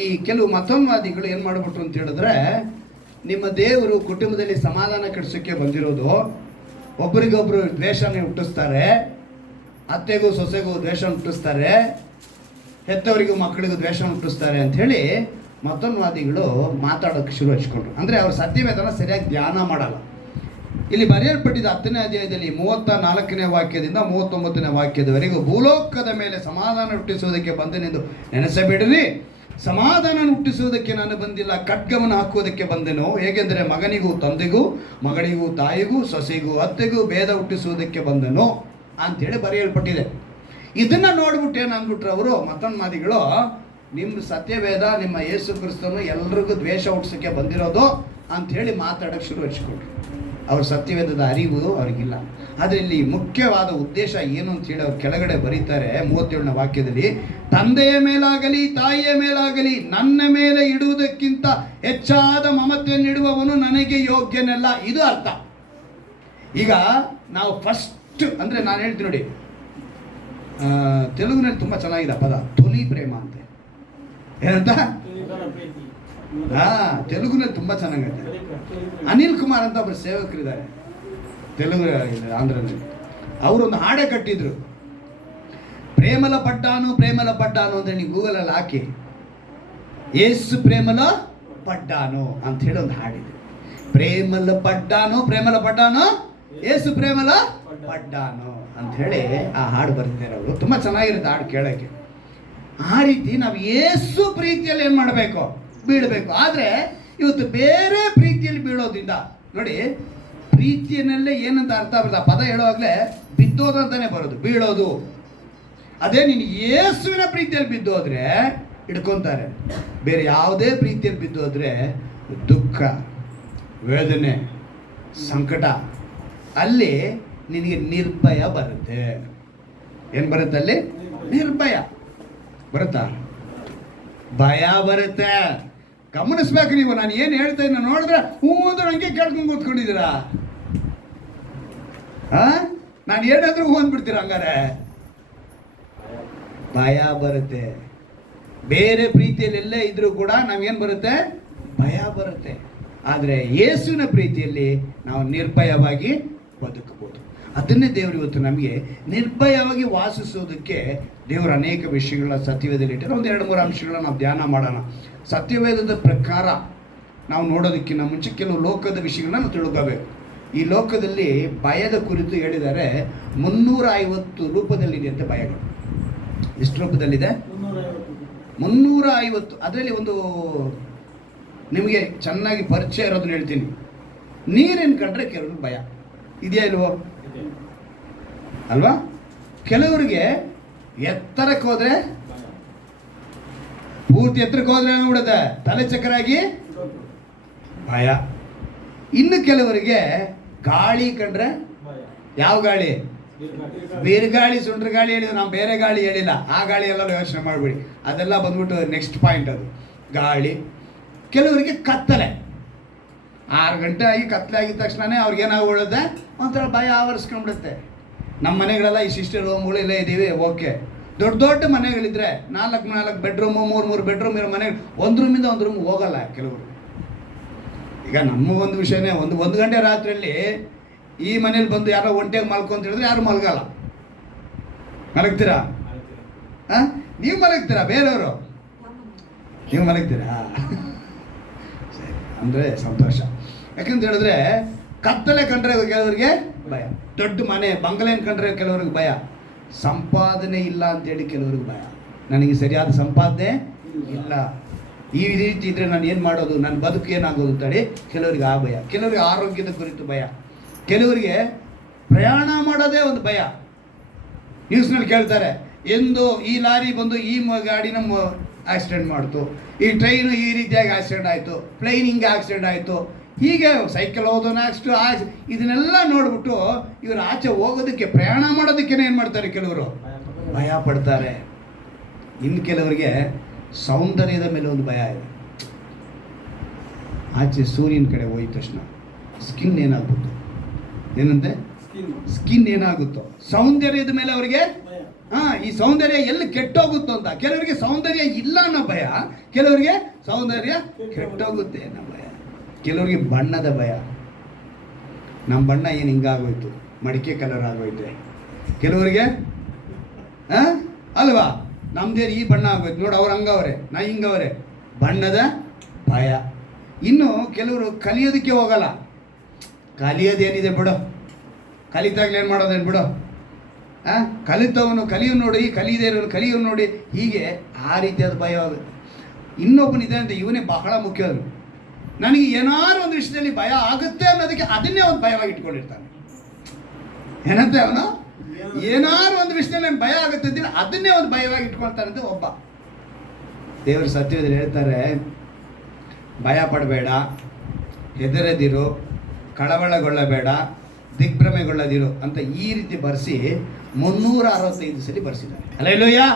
ಈ ಕೆಲವು ಮತೋನ್ವಾದಿಗಳು ಏನು ಮಾಡಿಬಿಟ್ರು ಅಂತ ಹೇಳಿದ್ರೆ, ನಿಮ್ಮ ದೇವರು ಕುಟುಂಬದಲ್ಲಿ ಸಮಾಧಾನ ಕೆಡಿಸೋಕ್ಕೆ ಬಂದಿರೋದು, ಒಬ್ಬರಿಗೊಬ್ಬರು ದ್ವೇಷನೇ ಹುಟ್ಟಿಸ್ತಾರೆ, ಅತ್ತೆಗೂ ಸೊಸೆಗೂ ದ್ವೇಷ ಹುಟ್ಟಿಸ್ತಾರೆ, ಹೆತ್ತವರಿಗೂ ಮಕ್ಕಳಿಗೂ ದ್ವೇಷ ಹುಟ್ಟಿಸ್ತಾರೆ ಅಂಥೇಳಿ ಮತೋನ್ವಾದಿಗಳು ಮಾತಾಡೋಕ್ಕೆ ಶುರು ಹಚ್ಕೊಂಡ್ರು. ಅಂದರೆ ಅವರು ಸತ್ಯವೇದನ ಸರಿಯಾಗಿ ಧ್ಯಾನ ಮಾಡಲ್ಲ. ಇಲ್ಲಿ ಬರೆಯಲ್ಪಟ್ಟಿದ್ದ 10ನೇ ಅಧ್ಯಾಯದಲ್ಲಿ 34ನೇ ವಾಕ್ಯದಿಂದ 39ನೇ ವಾಕ್ಯದವರೆಗೂ, ಭೂಲೋಕದ ಮೇಲೆ ಸಮಾಧಾನ ಹುಟ್ಟಿಸುವುದಕ್ಕೆ ಬಂದೆನೆಂದು ನೆನೆಸಬೇಡಿರಿ, ಸಮಾಧಾನ ಹುಟ್ಟಿಸುವುದಕ್ಕೆ ನಾನು ಬಂದಿಲ್ಲ, ಖಡ್ಗವನ್ನು ಹಾಕುವುದಕ್ಕೆ ಬಂದೆನು. ಹೇಗೆಂದರೆ ಮಗನಿಗೂ ತಂದೆಗೂ, ಮಗಳಿಗೂ ತಾಯಿಗೂ, ಸೊಸೆಗೂ ಅತ್ತೆಗೂ ಭೇದ ಹುಟ್ಟಿಸುವುದಕ್ಕೆ ಬಂದೆನು ಅಂಥೇಳಿ ಬರೆಯಲ್ಪಟ್ಟಿದೆ. ಇದನ್ನು ನೋಡ್ಬಿಟ್ಟು ಏನು ಅಂದ್ಬಿಟ್ರು ಅವರು ಮತೋನ್ವಾದಿಗಳು, ನಿಮ್ಮ ಸತ್ಯವೇದ ನಿಮ್ಮ ಯೇಸು ಕ್ರಿಸ್ತನು ಎಲ್ರಿಗೂ ದ್ವೇಷ ಹುಟ್ಟಿಸೋಕ್ಕೆ ಬಂದಿರೋದು ಅಂಥೇಳಿ ಮಾತಾಡೋಕ್ಕೆ ಶುರು ಹಚ್ಕೊಂಡ್ರು. ಅವ್ರ ಸತ್ಯವೇದದ ಅರಿವು ಅವ್ರಿಗಿಲ್ಲ. ಆದರೆ ಇಲ್ಲಿ ಮುಖ್ಯವಾದ ಉದ್ದೇಶ ಏನು ಅಂತೇಳಿ ಅವ್ರು ಕೆಳಗಡೆ ಬರೀತಾರೆ 37ನೇ ವಾಕ್ಯದಲ್ಲಿ, ತಂದೆಯ ಮೇಲಾಗಲಿ ತಾಯಿಯ ಮೇಲಾಗಲಿ ನನ್ನ ಮೇಲೆ ಇಡುವುದಕ್ಕಿಂತ ಹೆಚ್ಚಾದ ಮಮತೆಯನ್ನಿಡುವವನು ನನಗೆ ಯೋಗ್ಯನಲ್ಲ. ಇದು ಅರ್ಥ. ಈಗ ನಾವು ಫಸ್ಟ್ ಅಂದರೆ ನಾನು ಹೇಳ್ತೀನಿ ನೋಡಿ, ತೆಲುಗಿನಲ್ಲಿ ತುಂಬ ಚೆನ್ನಾಗಿದೆ ಪದ, ತೊಲಿ ಪ್ರೇಮ ಅಂತೆ. ಏನಂತ? ತೆಲುಗಿನಲ್ಲಿ ತುಂಬ ಚೆನ್ನಾಗೈತೆ. ಅನಿಲ್ ಕುಮಾರ್ ಅಂತ ಒಬ್ಬರು ಸೇವಕರಿದ್ದಾರೆ ತೆಲುಗು ಆಂಧ್ರನಲ್ಲಿ. ಅವರೊಂದು ಹಾಡೆ ಕಟ್ಟಿದ್ರು, ಪ್ರೇಮಲ ಪಡ್ಡಾನು ಪ್ರೇಮಲ ಪಡ್ಡಾನು ಅಂದರೆ ನೀವು ಗೂಗಲಲ್ಲಿ ಹಾಕಿ, ಏಸು ಪ್ರೇಮಲ ಪಡ್ಡಾನು ಅಂತ ಹೇಳಿ ಒಂದು ಹಾಡಿದೆ. ಪ್ರೇಮಲ ಪಡ್ಡಾನು ಪ್ರೇಮಲ ಪಡ್ಡಾನು ಏಸು ಪ್ರೇಮಲ ಪಡ್ಡಾನು ಅಂತ ಹೇಳಿ ಆ ಹಾಡು ಬರ್ತಿದ್ದಾರೆ ಅವರು. ತುಂಬ ಚೆನ್ನಾಗಿರುತ್ತೆ ಹಾಡು ಕೇಳೋಕ್ಕೆ. ಆ ರೀತಿ ನಾವು ಏಸು ಪ್ರೀತಿಯಲ್ಲಿ ಏನು ಮಾಡಬೇಕು? ಬೀಳಬೇಕು. ಆದರೆ ಇವತ್ತು ಬೇರೆ ಪ್ರೀತಿಯಲ್ಲಿ ಬೀಳೋದ್ರಿಂದ ನೋಡಿ, ಪ್ರೀತಿಯನ್ನಲ್ಲೇ ಏನಂತ ಅರ್ಥ ಬರ್ತದೆ, ಆ ಪದ ಹೇಳುವಾಗಲೇ ಬಿದ್ದೋದು ಅಂತಾನೆ ಬರೋದು, ಬೀಳೋದು. ಅದೇ ನೀನು ಯೇಸುವಿನ ಪ್ರೀತಿಯಲ್ಲಿ ಬಿದ್ದೋದ್ರೆ ಹಿಡ್ಕೊತಾರೆ. ಬೇರೆ ಯಾವುದೇ ಪ್ರೀತಿಯಲ್ಲಿ ಬಿದ್ದೋದ್ರೆ ದುಃಖ, ವೇದನೆ, ಸಂಕಟ ಅಲ್ಲಿ ನಿನಗೆ ನಿರ್ಭಯ ಬರುತ್ತೆ. ಏನು ಬರುತ್ತೆ ಅಲ್ಲಿ? ನಿರ್ಭಯ ಬರುತ್ತಾ? ಭಯ ಬರುತ್ತೆ. ಗಮನಿಸ್ಬೇಕು ನೀವು. ನಾನು ಏನು ಹೇಳ್ತಾ ಇದ್ದೀನಿ ನೋಡಿದ್ರೆ ಹ್ಞೂ ಅಂದ್ರೆ ಹಂಗೆ ಕೇಳ್ಕೊಂಡು ಕೂತ್ಕೊಂಡಿದ್ದೀರಾ? ನಾನು ಏನಾದರೂ ಹ್ಞೂ ಅಂದ್ಬಿಡ್ತೀರ? ಹಂಗಾರೆ ಭಯ ಬರುತ್ತೆ. ಬೇರೆ ಪ್ರೀತಿಯಲ್ಲಿ ಎಲ್ಲೇ ಇದ್ರೂ ಕೂಡ ನಾವೇನು ಬರುತ್ತೆ? ಭಯ ಬರುತ್ತೆ. ಆದರೆ ಯೇಸುವಿನ ಪ್ರೀತಿಯಲ್ಲಿ ನಾವು ನಿರ್ಭಯವಾಗಿ ಬದುಕಬಹುದು. ಅದನ್ನೇ ದೇವರು ಇವತ್ತು ನಮಗೆ ನಿರ್ಭಯವಾಗಿ ವಾಸಿಸೋದಕ್ಕೆ ದೇವರು ಅನೇಕ ವಿಷಯಗಳ ಸತ್ಯವೇದದಲ್ಲಿ ಇಟ್ಟರೆ ಒಂದು 2-3 ಅಂಶಗಳನ್ನ ನಾವು ಧ್ಯಾನ ಮಾಡೋಣ. ಸತ್ಯವೇದದ ಪ್ರಕಾರ ನಾವು ನೋಡೋದಕ್ಕಿಂತ ಮುಂಚೆ ಕೆಲವು ಲೋಕದ ವಿಷಯಗಳನ್ನ ನಾವು ತಿಳ್ಕೋಬೇಕು. ಈ ಲೋಕದಲ್ಲಿ ಭಯದ ಕುರಿತು ಹೇಳಿದರೆ 350 ರೂಪದಲ್ಲಿದೆ ಅಂತ ಭಯಗಳು. ಎಷ್ಟು ರೂಪದಲ್ಲಿದೆ? 350. ಅದರಲ್ಲಿ ಒಂದು ನಿಮಗೆ ಚೆನ್ನಾಗಿ ಪರಿಚಯ ಇರೋದನ್ನ ಹೇಳ್ತೀನಿ. ನೀರೇನು ಕಂಡ್ರೆ ಕೆಲವ್ರಿಗೆ ಭಯ ಇದೆಯಾ ಇಲ್ವೋ? ಅಲ್ವಾ? ಕೆಲವರಿಗೆ ಎತ್ತರಕ್ಕೆ ಹೋದ್ರೆ, ಪೂರ್ತಿ ಎತ್ತರಕ್ಕೆ ಹೋದ್ರೆ ನೋಡುತ್ತೆ ತಲೆ ಚಕ್ಕರಾಗಿ ಭಯ. ಇನ್ನು ಕೆಲವರಿಗೆ ಗಾಳಿ ಕಂಡ್ರೆ, ಯಾವ ಗಾಳಿ? ಬಿರುಗಾಳಿ, ಸುಂಡ್ರ ಗಾಳಿ ಹೇಳಿದ್ರು, ನಾವು ಬೇರೆ ಗಾಳಿ ಹೇಳಿಲ್ಲ. ಆ ಗಾಳಿ ಎಲ್ಲ ಯೋಚನೆ ಮಾಡಬೇಡಿ, ಅದೆಲ್ಲ ಬಂದ್ಬಿಟ್ಟು ನೆಕ್ಸ್ಟ್ ಪಾಯಿಂಟ್ ಅದು ಗಾಳಿ. ಕೆಲವರಿಗೆ ಕತ್ತಲೆ, 6 ಗಂಟೆ ಆಗಿ ಕತ್ತಲೆ ಆಗಿದ ತಕ್ಷಣವೇ ಅವ್ರಿಗೆ ಏನಾಗ್ಬಿಡುತ್ತೆ? ಒಂಥರ ಭಯ ಆವರಿಸ್ಕೊಂಡ್ಬಿಡುತ್ತೆ. ನಮ್ಮ ಮನೆಗಳೆಲ್ಲ ಈ ಸಿಸ್ಟರ್ ರೂಮ್ಗಳು ಎಲ್ಲ ಇದ್ದೀವಿ, ಓಕೆ. ದೊಡ್ಡ ದೊಡ್ಡ ಮನೆಗಳಿದ್ರೆ 4 ಬೆಡ್ರೂಮು, 3 ಬೆಡ್ರೂಮ್ ಇರೋ ಮನೆಗಳು, ಒಂದು ರೂಮಿಂದ ಒಂದು ರೂಮ್ ಹೋಗಲ್ಲ ಕೆಲವರು. ಈಗ ನಮ್ಮ ಒಂದು ವಿಷಯನೇ, ಒಂದು ಗಂಟೆ ರಾತ್ರಿಯಲ್ಲಿ ಈ ಮನೇಲಿ ಬಂದು ಯಾರೋ ಒಂಟೆಗೆ ಮಲ್ಕೊ ಅಂತ ಹೇಳಿದ್ರೆ ಯಾರು ಮಲ್ಗಲ್ಲ. ಮಲಗ್ತೀರಾ? ನೀವು ಮಲಗ್ತೀರಾ? ಬೇರೆಯವರು ನೀವು ಮಲಗ್ತೀರಾ? ಸರಿ, ಅಂದರೆ ಸಂತೋಷ. ಯಾಕಂತ ಹೇಳಿದ್ರೆ ಕತ್ತಲೆ ಕಂಡ್ರೆ ಕೆಲವರಿಗೆ ಭಯ, ದೊಡ್ಡ ಮನೆ ಬಂಗಲೆಯನ್ನು ಕಂಡ್ರೆ ಕೆಲವ್ರಿಗೆ ಭಯ, ಸಂಪಾದನೆ ಇಲ್ಲ ಅಂತೇಳಿ ಕೆಲವ್ರಿಗೆ ಭಯ. ನನಗೆ ಸರಿಯಾದ ಸಂಪಾದನೆ ಇಲ್ಲ, ಈ ರೀತಿ ಇದ್ದರೆ ನಾನು ಏನು ಮಾಡೋದು, ನನ್ನ ಬದುಕು ಏನಾಗೋದು ಅಂತೇಳಿ ಕೆಲವರಿಗೆ ಆ ಭಯ. ಕೆಲವರಿಗೆ ಆರೋಗ್ಯದ ಕುರಿತು ಭಯ, ಕೆಲವರಿಗೆ ಪ್ರಯಾಣ ಮಾಡೋದೇ ಒಂದು ಭಯ. ನ್ಯೂಸ್ನಲ್ಲಿ ಕೇಳ್ತಾರೆ, ಎಂದು ಈ ಲಾರಿ ಬಂದು ಈ ಗಾಡಿನ ಆಕ್ಸಿಡೆಂಟ್ ಮಾಡ್ತು, ಈ ಟ್ರೈನು ಈ ರೀತಿಯಾಗಿ ಆಕ್ಸಿಡೆಂಟ್ ಆಯಿತು, ಪ್ಲೈನ್ ಹಿಂಗೆ ಆಕ್ಸಿಡೆಂಟ್ ಆಯಿತು, ಹೀಗೆ ಸೈಕಲ್ ಹೋದೋನ ಇದನ್ನೆಲ್ಲ ನೋಡ್ಬಿಟ್ಟು ಇವರು ಆಚೆ ಹೋಗೋದಕ್ಕೆ, ಪ್ರಯಾಣ ಮಾಡೋದಕ್ಕೇನೆ ಏನು ಮಾಡ್ತಾರೆ? ಕೆಲವರು ಭಯ ಪಡ್ತಾರೆ. ಇನ್ನು ಕೆಲವರಿಗೆ ಸೌಂದರ್ಯದ ಮೇಲೆ ಒಂದು ಭಯ ಇದೆ. ಆಚೆ ಸೂರ್ಯನ ಕಡೆ ಹೋಯ್ದ ತಕ್ಷಣ ಸ್ಕಿನ್ ಏನಾಗ್ಬಿಟ್ಟು, ಏನಂತೆ ಸ್ಕಿನ್ ಏನಾಗುತ್ತೋ, ಸೌಂದರ್ಯದ ಮೇಲೆ ಅವರಿಗೆ ಈ ಸೌಂದರ್ಯ ಎಲ್ಲಿ ಕೆಟ್ಟೋಗುತ್ತೋ ಅಂತ. ಕೆಲವರಿಗೆ ಸೌಂದರ್ಯ ಇಲ್ಲ ಅನ್ನೋ ಭಯ, ಕೆಲವರಿಗೆ ಸೌಂದರ್ಯ ಕೆಟ್ಟೋಗುತ್ತೆ ಅನ್ನೋ ಭಯ, ಕೆಲವರಿಗೆ ಬಣ್ಣದ ಭಯ. ನಮ್ಮ ಬಣ್ಣ ಏನು ಹಿಂಗಾಗೋಯ್ತು, ಮಡಿಕೆ ಕಲರ್ ಆಗೋಯ್ತೆ. ಕೆಲವರಿಗೆ ಅಲ್ವಾ, ನಮ್ದೇ ಈ ಬಣ್ಣ ಆಗೋಯ್ತು, ನೋಡಿ ಅವ್ರು ಹಂಗವ್ರೆ, ನಾ ಹಿಂಗವ್ರೆ, ಬಣ್ಣದ ಭಯ. ಇನ್ನು ಕೆಲವರು ಕಲಿಯೋದಕ್ಕೆ ಹೋಗಲ್ಲ. ಕಲಿಯೋದೇನಿದೆ ಬಿಡು, ಕಲಿತಾಗ್ಲಿ ಏನು ಮಾಡೋದೇನು ಬಿಡು, ಕಲಿತವನು ಕಲಿಯು ನೋಡಿ, ಕಲಿಯದೇ ಇರೋನು ಕಲಿಯು ನೋಡಿ, ಹೀಗೆ ಆ ರೀತಿಯಾದ ಭಯ. ಇನ್ನೊಬ್ಬನಿದೆ ಅಂತ ಇವನೇ ಬಹಳ ಮುಖ್ಯ. ನನಗೆ ಏನಾದ್ರು ಒಂದು ವಿಷಯದಲ್ಲಿ ಭಯ ಆಗುತ್ತೆ ಅನ್ನೋದಕ್ಕೆ ಅದನ್ನೇ ಒಂದು ಭಯವಾಗಿ ಇಟ್ಕೊಂಡಿರ್ತಾನೆ. ಏನಂತೆ ಅವನು, ಏನಾದ್ರು ಒಂದು ವಿಷಯದಲ್ಲಿ ನನಗೆ ಭಯ ಆಗುತ್ತೆ ಅಂತೀನಿ, ಅದನ್ನೇ ಒಂದು ಭಯವಾಗಿ ಇಟ್ಕೊಳ್ತಾನಂತೆ ಒಬ್ಬ. ದೇವರ ಸತ್ಯದಲ್ಲಿ ಹೇಳ್ತಾರೆ, ಭಯ ಪಡಬೇಡ, ಹೆದರದಿರು, ಕಳವಳಗೊಳ್ಳಬೇಡ, ದಿಗ್ಭ್ರಮೆಗೊಳ್ಳದಿರು ಅಂತ ಈ ರೀತಿ ಬರೆಸಿ 365 ಸಲ ಬರೆಸಿದ್ದಾರೆ. ಹಲ್ಲೆಲೂಯಾ.